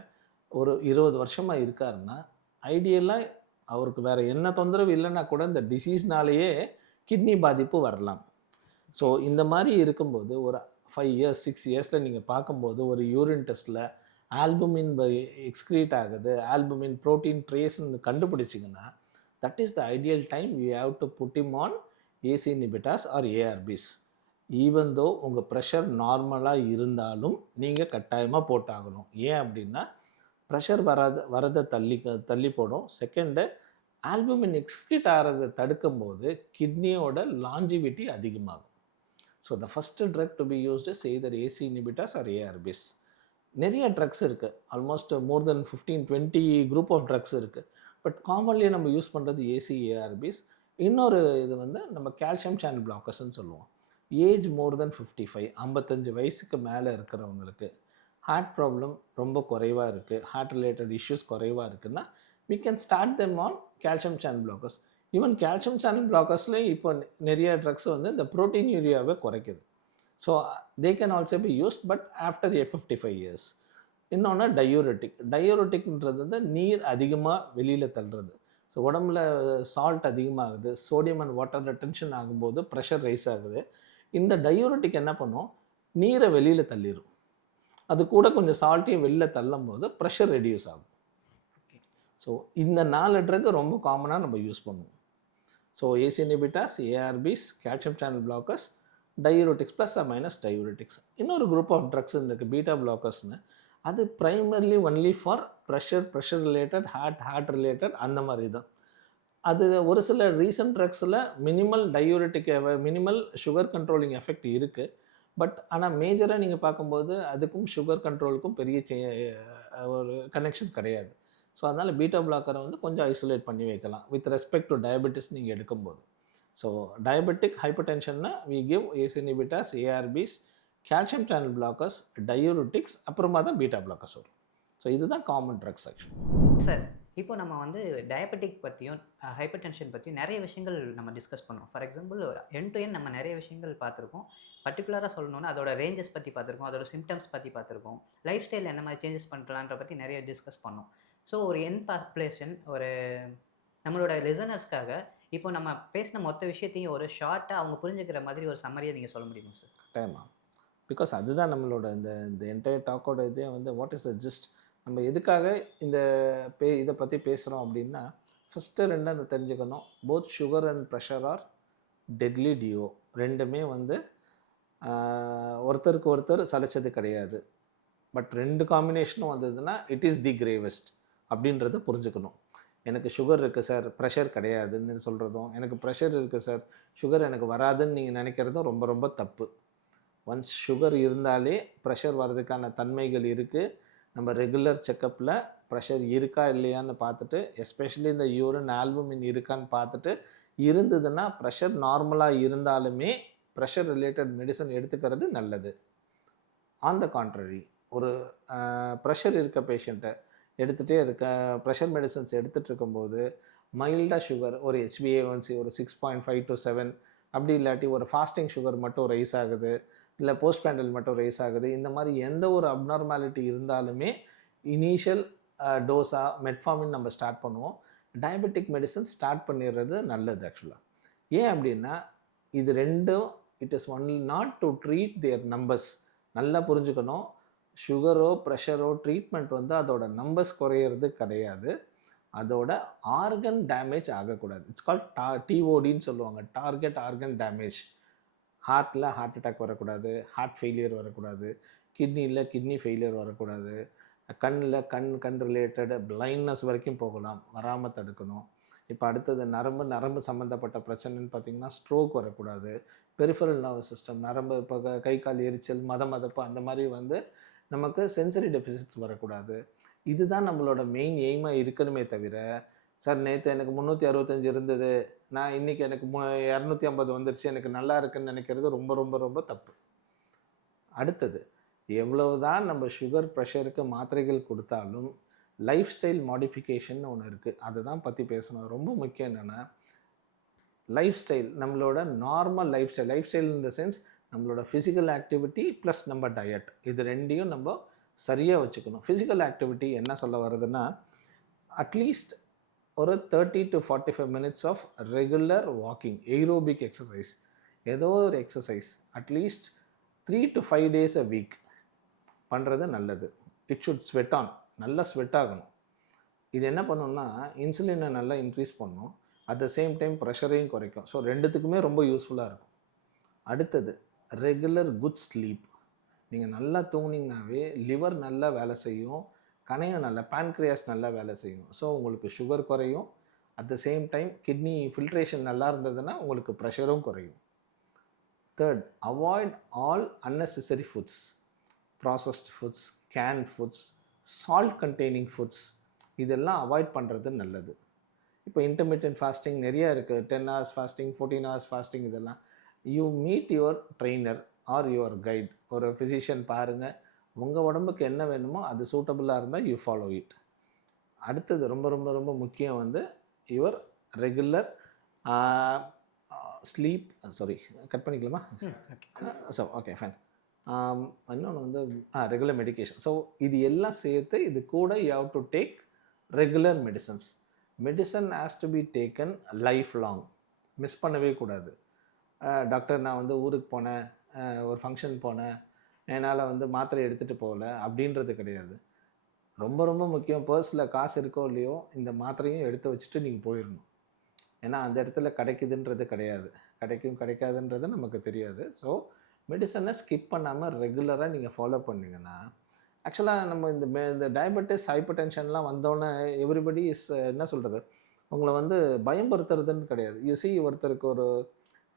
ஒரு 20 வருஷமாக இருக்காருன்னா ஐடியலாக அவருக்கு வேறு என்ன தொந்தரவு இல்லைன்னா கூட இந்த டிசீஸ்னாலேயே கிட்னி பாதிப்பு வரலாம். ஸோ இந்த மாதிரி இருக்கும்போது ஒரு 5 இயர்ஸ் 6 இயர்ஸில் நீங்கள் பார்க்கும்போது ஒரு யூரின் டெஸ்ட்டில் ஆல்புமின் எக்ஸ்க்ரீட் ஆகுது, ஆல்புமின் ப்ரோட்டீன் ட்ரேஸ்ன்னு கண்டுபிடிச்சிங்கன்னா that is the ideal time you have to put him on ACE inhibitors or ARBs. Even though உங்கள் ப்ரெஷர் நார்மலாக இருந்தாலும் நீங்கள் கட்டாயமாக போட்டாகணும். ஏன் அப்படின்னா ப்ரெஷர் வரதை தள்ளி போடும். செகண்டு, ஆல்புமின் எக்ஸ்க்ரீட் ஆகிறத தடுக்கும்போது கிட்னியோட லாஞ்சிவிட்டி அதிகமாகும். So the first drug to be used is either ACE inhibitors or ARBs. நிறைய ட்ரக்ஸ் இருக்குது, almost more than 15-20 group of drugs இருக்குது. பட் காமன்லி நம்ம யூஸ் பண்ணுறது ஏசி ஏஆர்பிஸ். இன்னொரு இது வந்து நம்ம கால்சியம் சேனல் பிளாக்கர்ஸ்ன்னு சொல்லுவோம். ஏஜ் மோர் தென் 55, 55 வயசுக்கு மேலே இருக்கிறவங்களுக்கு ஹார்ட் ப்ராப்ளம் ரொம்ப குறைவாக இருக்குது, ஹார்ட் ரிலேட்டட் இஷ்யூஸ் குறைவாக இருக்குன்னா we can start them on calcium channel blockers. Even calcium channel பிளாக்கர்ஸ்லேயும் இப்போ நிறைய ட்ரக்ஸ் வந்து இந்த ப்ரோட்டீன் யூரியாவை குறைக்குது. So they can also be used but after 55 years. இன்னொன்று டயோரெட்டிக்ன்றது வந்து நீர் அதிகமாக வெளியில் தள்ளுறது. ஸோ உடம்புல சால்ட் அதிகமாகுது, சோடியம் அண்ட் வாட்டர் ரெட்டென்ஷன் ஆகும்போது ப்ரெஷர் ரைஸ் ஆகுது. இந்த டயோரெட்டிக் என்ன பண்ணும், நீரை வெளியில் தள்ளிடும். அது கூட கொஞ்சம் சால்ட்டையும் வெளியில் தள்ளும் போது ப்ரெஷர் ரெடியூஸ் ஆகும். ஸோ இந்த 4 ட்ரக் ரொம்ப காமனாக நம்ம யூஸ் பண்ணுவோம். So ACE inhibitors, ARBs, calcium channel blockers, diuretics plus or minus diuretics. இன்னொரு குரூப் ஆஃப் ட்ரக்ஸ் இருக்குது பீட்டா பிளாக்கர்ஸ்னு. அது primarily only for pressure related, heart related அந்த மாதிரி தான். அது ஒரு சில ரீசன்ட் ட்ரக்ஸில் minimal diuretic minimal sugar controlling effect இருக்குது. பட் ஆனால் மேஜராக நீங்கள் பார்க்கும்போது அதுக்கும் சுகர் கண்ட்ரோலுக்கும் பெரிய ஒரு கனெக்ஷன் கிடையாது. ஸோ அதனால் பீட்டா பிளாக்கரை வந்து கொஞ்சம் ஐசோலேட் பண்ணி வைக்கலாம் வித் ரெஸ்பெக்ட் டு டயபெட்டிஸ் நீங்கள் எடுக்கும்போது. ஸோ டயபெட்டிக் ஹைப்பர்டென்ஷன்னா we give ACE inhibitors, ARBs, calcium channel blockers, diuretics, அப்புறமா தான் பீட்டா பிளாக்கர்ஸ் வரும். ஸோ இதுதான் காமன் ட்ரக்ஸ் ஆக்சுவலி. சார், இப்போ நம்ம வந்து டயபெட்டிக் பற்றியும் ஹைப்பர் டென்ஷன் பற்றியும் நிறைய விஷயங்கள் நம்ம டிஸ்கஸ் பண்ணோம். For example end to end நம்ம நிறைய விஷயங்கள் பார்த்துருக்கோம். பர்டிகுலராக சொல்லணும்னா அதோட ரேஞ்சஸ் பற்றி பார்த்துருக்கோம், அதோட சிம்டம்ஸ் பற்றி பார்த்துருக்கோம், லைஃப் ஸ்டைல் எந்த மாதிரி சேஞ்சஸ் பண்ணலான்ற பற்றி நிறைய டிஸ்கஸ் பண்ணோம். ஸோ ஒரு என் பாப்புலேஷன், ஒரு நம்மளோட லிசனர்ஸ்க்காக இப்போ நம்ம பேசின மொத்த விஷயத்தையும் ஒரு ஷார்ட்டாக அவங்க புரிஞ்சுக்கிற மாதிரி ஒரு சம்மரியை நீங்கள் சொல்ல முடியுமா சார்? டைமா, பிகாஸ் அதுதான் நம்மளோட இந்த இந்த என்டையர் டாக்கோட இதே வந்து வாட் இஸ் அ ஜிஸ்ட். நம்ம எதுக்காக இந்த இதை பற்றி பேசுகிறோம் அப்படின்னா, ஃபஸ்ட்டு ரெண்டாவது தெரிஞ்சுக்கணும், both sugar and pressure are deadly duo. ரெண்டுமே வந்து ஒருத்தருக்கு ஒருத்தர் சலைச்சது கிடையாது. பட் ரெண்டு காம்பினேஷனும் வந்ததுன்னா இட் இஸ் தி கிரேவஸ்ட் அப்படின்றத புரிஞ்சுக்கணும். எனக்கு சுகர் இருக்குது சார், ப்ரெஷர் கிடையாதுன்னு சொல்கிறதும், எனக்கு ப்ரெஷர் இருக்குது சார், சுகர் எனக்கு வராதுன்னு நீங்கள் நினைக்கிறதும் ரொம்ப ரொம்ப தப்பு. ஒன்ஸ் சுகர் இருந்தாலே ப்ரெஷர் வர்றதுக்கான தன்மைகள் இருக்குது. நம்ம ரெகுலர் செக்கப்பில் ப்ரெஷர் இருக்கா இல்லையான்னு பார்த்துட்டு, எஸ்பெஷலி இந்த யூரின் ஆல்புமின் இருக்கான்னு பார்த்துட்டு, இருந்ததுன்னா ப்ரெஷர் நார்மலாக இருந்தாலுமே ப்ரெஷர் ரிலேட்டட் மெடிசன் எடுத்துக்கிறது நல்லது. ஆன் த கான்ட்ரரி, ஒரு ப்ரெஷர் இருக்க பேஷண்ட்டை எடுத்துகிட்டே இருக்க ப்ரெஷர் மெடிசன்ஸ் எடுத்துகிட்டு இருக்கும்போது மைல்டாக சுகர், ஒரு HbA1c ஒரு 6.5 to 7, அப்படி இல்லாட்டி ஒரு ஃபாஸ்டிங் சுகர் மட்டும் ரைஸ் ஆகுது, இல்லை போஸ்ட் பேண்டல் மட்டும் ரைஸ் ஆகுது, இந்த மாதிரி எந்த ஒரு அப்நார்மாலிட்டி இருந்தாலுமே இனிஷியல் டோஸாக மெட்ஃபார்மின் நம்ம ஸ்டார்ட் பண்ணுவோம். டயபெட்டிக் மெடிசன் ஸ்டார்ட் பண்ணிடுறது நல்லது ஆக்சுவலாக. ஏன் அப்படின்னா இது ரெண்டும் it is only not to treat their numbers. நல்லா புரிஞ்சுக்கணும், சுகரோ ப்ரெஷரோ ட்ரீட்மெண்ட் வந்து அதோட நம்பர்ஸ் குறையிறது கிடையாது, அதோட ஆர்கன் டேமேஜ் ஆகக்கூடாது. இட்ஸ் கால் டிஓடின்னு சொல்லுவாங்க, டார்கெட் ஆர்கன் டேமேஜ். ஹார்ட்டில் ஹார்ட் அட்டாக் வரக்கூடாது, ஹார்ட் ஃபெயிலியர் வரக்கூடாது, கிட்னியில் கிட்னி ஃபெயிலியர் வரக்கூடாது, கண்ணில் கண் ரிலேட்டட் பிளைண்ட்னஸ் வரைக்கும் போகலாம், வராமல் தடுக்கணும். இப்போ அடுத்தது நரம்பு சம்மந்தப்பட்ட பிரச்சனைன்னு பார்த்திங்கன்னா ஸ்ட்ரோக் வரக்கூடாது, பெரிஃபரல் நர்வஸ் சிஸ்டம், நரம்பு இப்போ கை கால் எரிச்சல், மதப்பு, அந்த மாதிரி வந்து நமக்கு சென்சரி டெஃபிசிட்ஸ் வரக்கூடாது. இதுதான் நம்மளோட மெயின் எய்மாக இருக்கணுமே தவிர, சார் நேற்று எனக்கு 365 இருந்தது, நான் இன்றைக்கி எனக்கு 250 வந்துருச்சு, எனக்கு நல்லா இருக்குன்னு நினைக்கிறது ரொம்ப ரொம்ப ரொம்ப தப்பு. அடுத்தது, எவ்வளவுதான் நம்ம சுகர் ப்ரெஷருக்கு மாத்திரைகள் கொடுத்தாலும் லைஃப் ஸ்டைல் மாடிஃபிகேஷன் ஒன்று இருக்குது, அதை தான் பற்றி பேசணும். ரொம்ப முக்கியம் என்னென்னா லைஃப் ஸ்டைல், நம்மளோட normal life style in the sense நம்மளோட ஃபிசிக்கல் ஆக்டிவிட்டி ப்ளஸ் நம்ம டயட், இது ரெண்டையும் நம்ம சரியாக வச்சுக்கணும். ஃபிசிக்கல் ஆக்டிவிட்டி என்ன சொல்ல வருதுன்னா, அட்லீஸ்ட் ஒரு 30 to 45 minutes of regular walking, aerobic exercise, ஏதோ ஒரு exercise at least 3 to 5 days a week பண்ணுறது நல்லது. இட் ஷுட் ஸ்வெட் ஆன், நல்லா ஸ்வெட் ஆகணும். இது என்ன பண்ணணும்னா இன்சுலினை நல்லா இன்க்ரீஸ் பண்ணணும், அட் த சேம் டைம் ப்ரெஷரையும் குறைக்கும். ஸோ ரெண்டுத்துக்குமே ரொம்ப யூஸ்ஃபுல்லாக இருக்கும். அடுத்தது, ரெகுலர் குட் ஸ்லீப். நீங்கள் நல்லா தூங்கினீங்கனாவே லிவர் நல்லா வேலை செய்யும், கணையம் நல்லா, பேன்க்ரியாஸ் நல்லா வேலை செய்யும். ஸோ உங்களுக்கு சுகர் குறையும், at the same time kidney filtration நல்லா இருந்ததுன்னா உங்களுக்கு ப்ரெஷரும் குறையும். Third, avoid all unnecessary foods, processed foods, can foods, salt containing foods, இதெல்லாம் அவாய்ட் பண்ணுறது நல்லது. இப்போ இன்டர்மீடியன்ட் ஃபாஸ்டிங் நிறையா இருக்குது, 10 hours ஃபாஸ்டிங், 14 hours ஃபாஸ்டிங், இதெல்லாம் you meet your trainer or your guide, ஒரு ஃபிசிஷியன் பாருங்கள், உங்கள் உடம்புக்கு என்ன வேணுமோ அது சூட்டபுளாக இருந்தால் யூ ஃபாலோ இட். அடுத்தது ரொம்ப ரொம்ப ரொம்ப முக்கியம் வந்து your regular sleep, sorry cut பண்ணிக்கலாமா? So okay fine. இன்னொன்று வந்து ரெகுலர் மெடிக்கேஷன். ஸோ இது எல்லாம் சேர்த்து இது கூட you have to take regular medicines. Medicine has to be taken life long, miss பண்ணவே கூடாது. டாக்டர் நான் வந்து ஊருக்கு போனேன், ஒரு ஃபங்க்ஷன் போனேன், என்னால் வந்து மாத்திரை எடுத்துகிட்டு போகல அப்படின்றது கிடையாது. ரொம்ப ரொம்ப முக்கியம், பர்ஸில் காசு இருக்கோ இல்லையோ இந்த மாத்திரையும் எடுத்து வச்சுட்டு நீங்கள் போயிடணும். ஏன்னா அந்த இடத்துல கிடைக்குதுன்றது கிடையாது, கிடைக்காதுன்றது நமக்கு தெரியாது. ஸோ மெடிசனை ஸ்கிப் பண்ணாமல் ரெகுலராக நீங்கள் ஃபாலோ பண்ணிங்கன்னா, ஆக்சுவலாக நம்ம இந்த டயபெட்டிஸ் ஹைப்பர் டென்ஷன்லாம் வந்தோன்னே எவ்ரிபடி இஸ் என்ன சொல்கிறது, உங்களை வந்து பயம்படுத்துறதுன்னு கிடையாது. யூசி ஒருத்தருக்கு ஒரு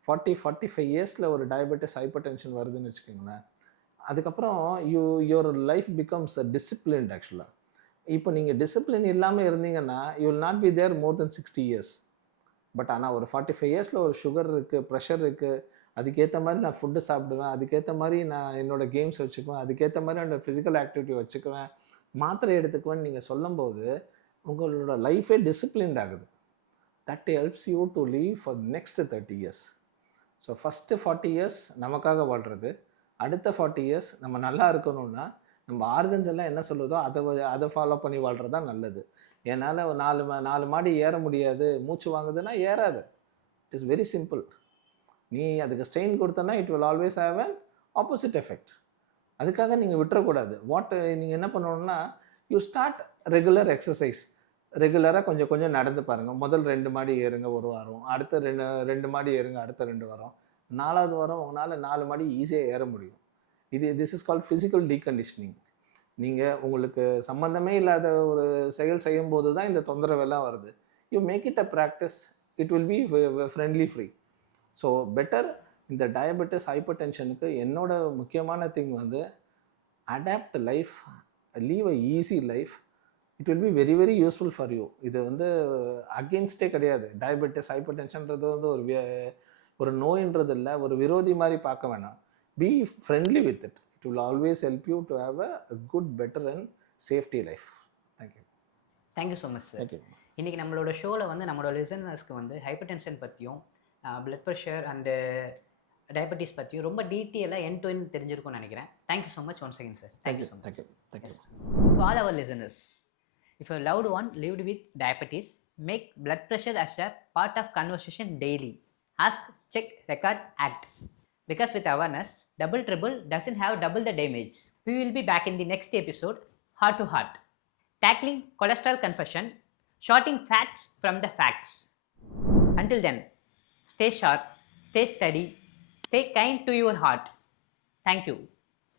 40-45 இயர்ஸில் ஒரு டயபெட்டிஸ் ஹைப்பர் டென்ஷன் வருதுன்னு வச்சுக்கோங்களேன், அதுக்கப்புறம் யுவர் லைஃப் பிகம்ஸ் டிசிப்ளின்ட். ஆக்சுவலாக இப்போ நீங்கள் டிசிப்ளின் இல்லாமல் இருந்தீங்கன்னா you will not be there more than 60 years. But ஆனால் ஒரு 45 இயர்ஸில் ஒரு சுகர் இருக்குது, ப்ரெஷர் இருக்குது, அதுக்கேற்ற மாதிரி நான் ஃபுட்டு சாப்பிடுவேன், அதுக்கேற்ற மாதிரி நான் என்னோடய கேம்ஸ் வச்சுக்குவேன், அதுக்கேற்ற மாதிரி என்னோடய ஃபிசிக்கல் ஆக்டிவிட்டி வச்சுக்குவேன், மாத்திரை எடுத்துக்குவேன்னு நீங்கள் சொல்லும்போது உங்களோட லைஃபே டிசிப்ளின்ட் ஆகுது. That helps you to leave for next 30 years. So first 40 years நமக்காக வாழ்கிறது, அடுத்த 40 இயர்ஸ் நம்ம நல்லா இருக்கணும்னா நம்ம ஆர்கன்ஸ் எல்லாம் என்ன சொல்லுதோ அதை ஃபாலோ பண்ணி வாழ்கிறது தான் நல்லது. என்னால் 4 மாடி ஏற முடியாது, மூச்சு வாங்குதுன்னா ஏறாது. It is very simple. நீ அதுக்கு ஸ்ட்ரெயின் கொடுத்தனா it will always have an opposite effect. அதுக்காக நீங்கள் விட்டுறக்கூடாது. நீங்கள் என்ன பண்ணணும்னா யூ ஸ்டார்ட் ரெகுலர் எக்ஸசைஸ். ரெகுலராக கொஞ்சம் கொஞ்சம் நடந்து பாருங்கள். முதல் 2 மாடி ஏறுங்க ஒரு வாரம், அடுத்த 2 மாடி ஏறுங்க அடுத்த 2 வாரம், 4வது வாரம் உங்களால் 4 மாடி ஈஸியாக ஏற முடியும். This is called physical deconditioning. நீங்கள் உங்களுக்கு சம்மந்தமே இல்லாத ஒரு செயல் செய்யும்போது தான் இந்த தொந்தரவெல்லாம் வருது. You make it a practice, it will be friendly free. So better இந்த டயபெட்டிஸ் ஹைப்பர் டென்ஷனுக்கு என்னோட முக்கியமான திங் வந்து adapt life, live a easy life. It will be very very useful for you. இது வந்து அகெயின்ஸ்டே கிடையாது. டயபெட்டிஸ் ஹைப்பர் டென்ஷன்றது வந்து ஒரு நோயின்றது இல்லை, ஒரு விரோதி மாதிரி பார்க்க வேணாம். Be friendly with it. It will always help you to have a good, better and safety life. Thank you. Thank you so much, sir. Thank you. இன்றைக்கி நம்மளோட ஷோவில் வந்து நம்மளோட லிசனர்ஸ்க்கு வந்து ஹைப்பர் டென்ஷன் பற்றியும் பிளட் ப்ரெஷர் அண்டு டயபெட்டிஸ் பற்றியும் ரொம்ப டீட்டெயிலாக எண்ட் டு எண்ட் தெரிஞ்சிருக்கும்னு நினைக்கிறேன். Thank you so much once again sir. Thank you so much. Thank you. Thank you. To all our listeners, if your loved one lived with diabetes, make blood pressure as a part of conversation daily. Ask, check, record, act. Because with awareness, double trouble doesn't have double the damage. We will be back in the next episode, Heart to Heart, tackling cholesterol confession, sorting facts from the facts. Until then, stay sharp, stay steady, stay kind to your heart. Thank you.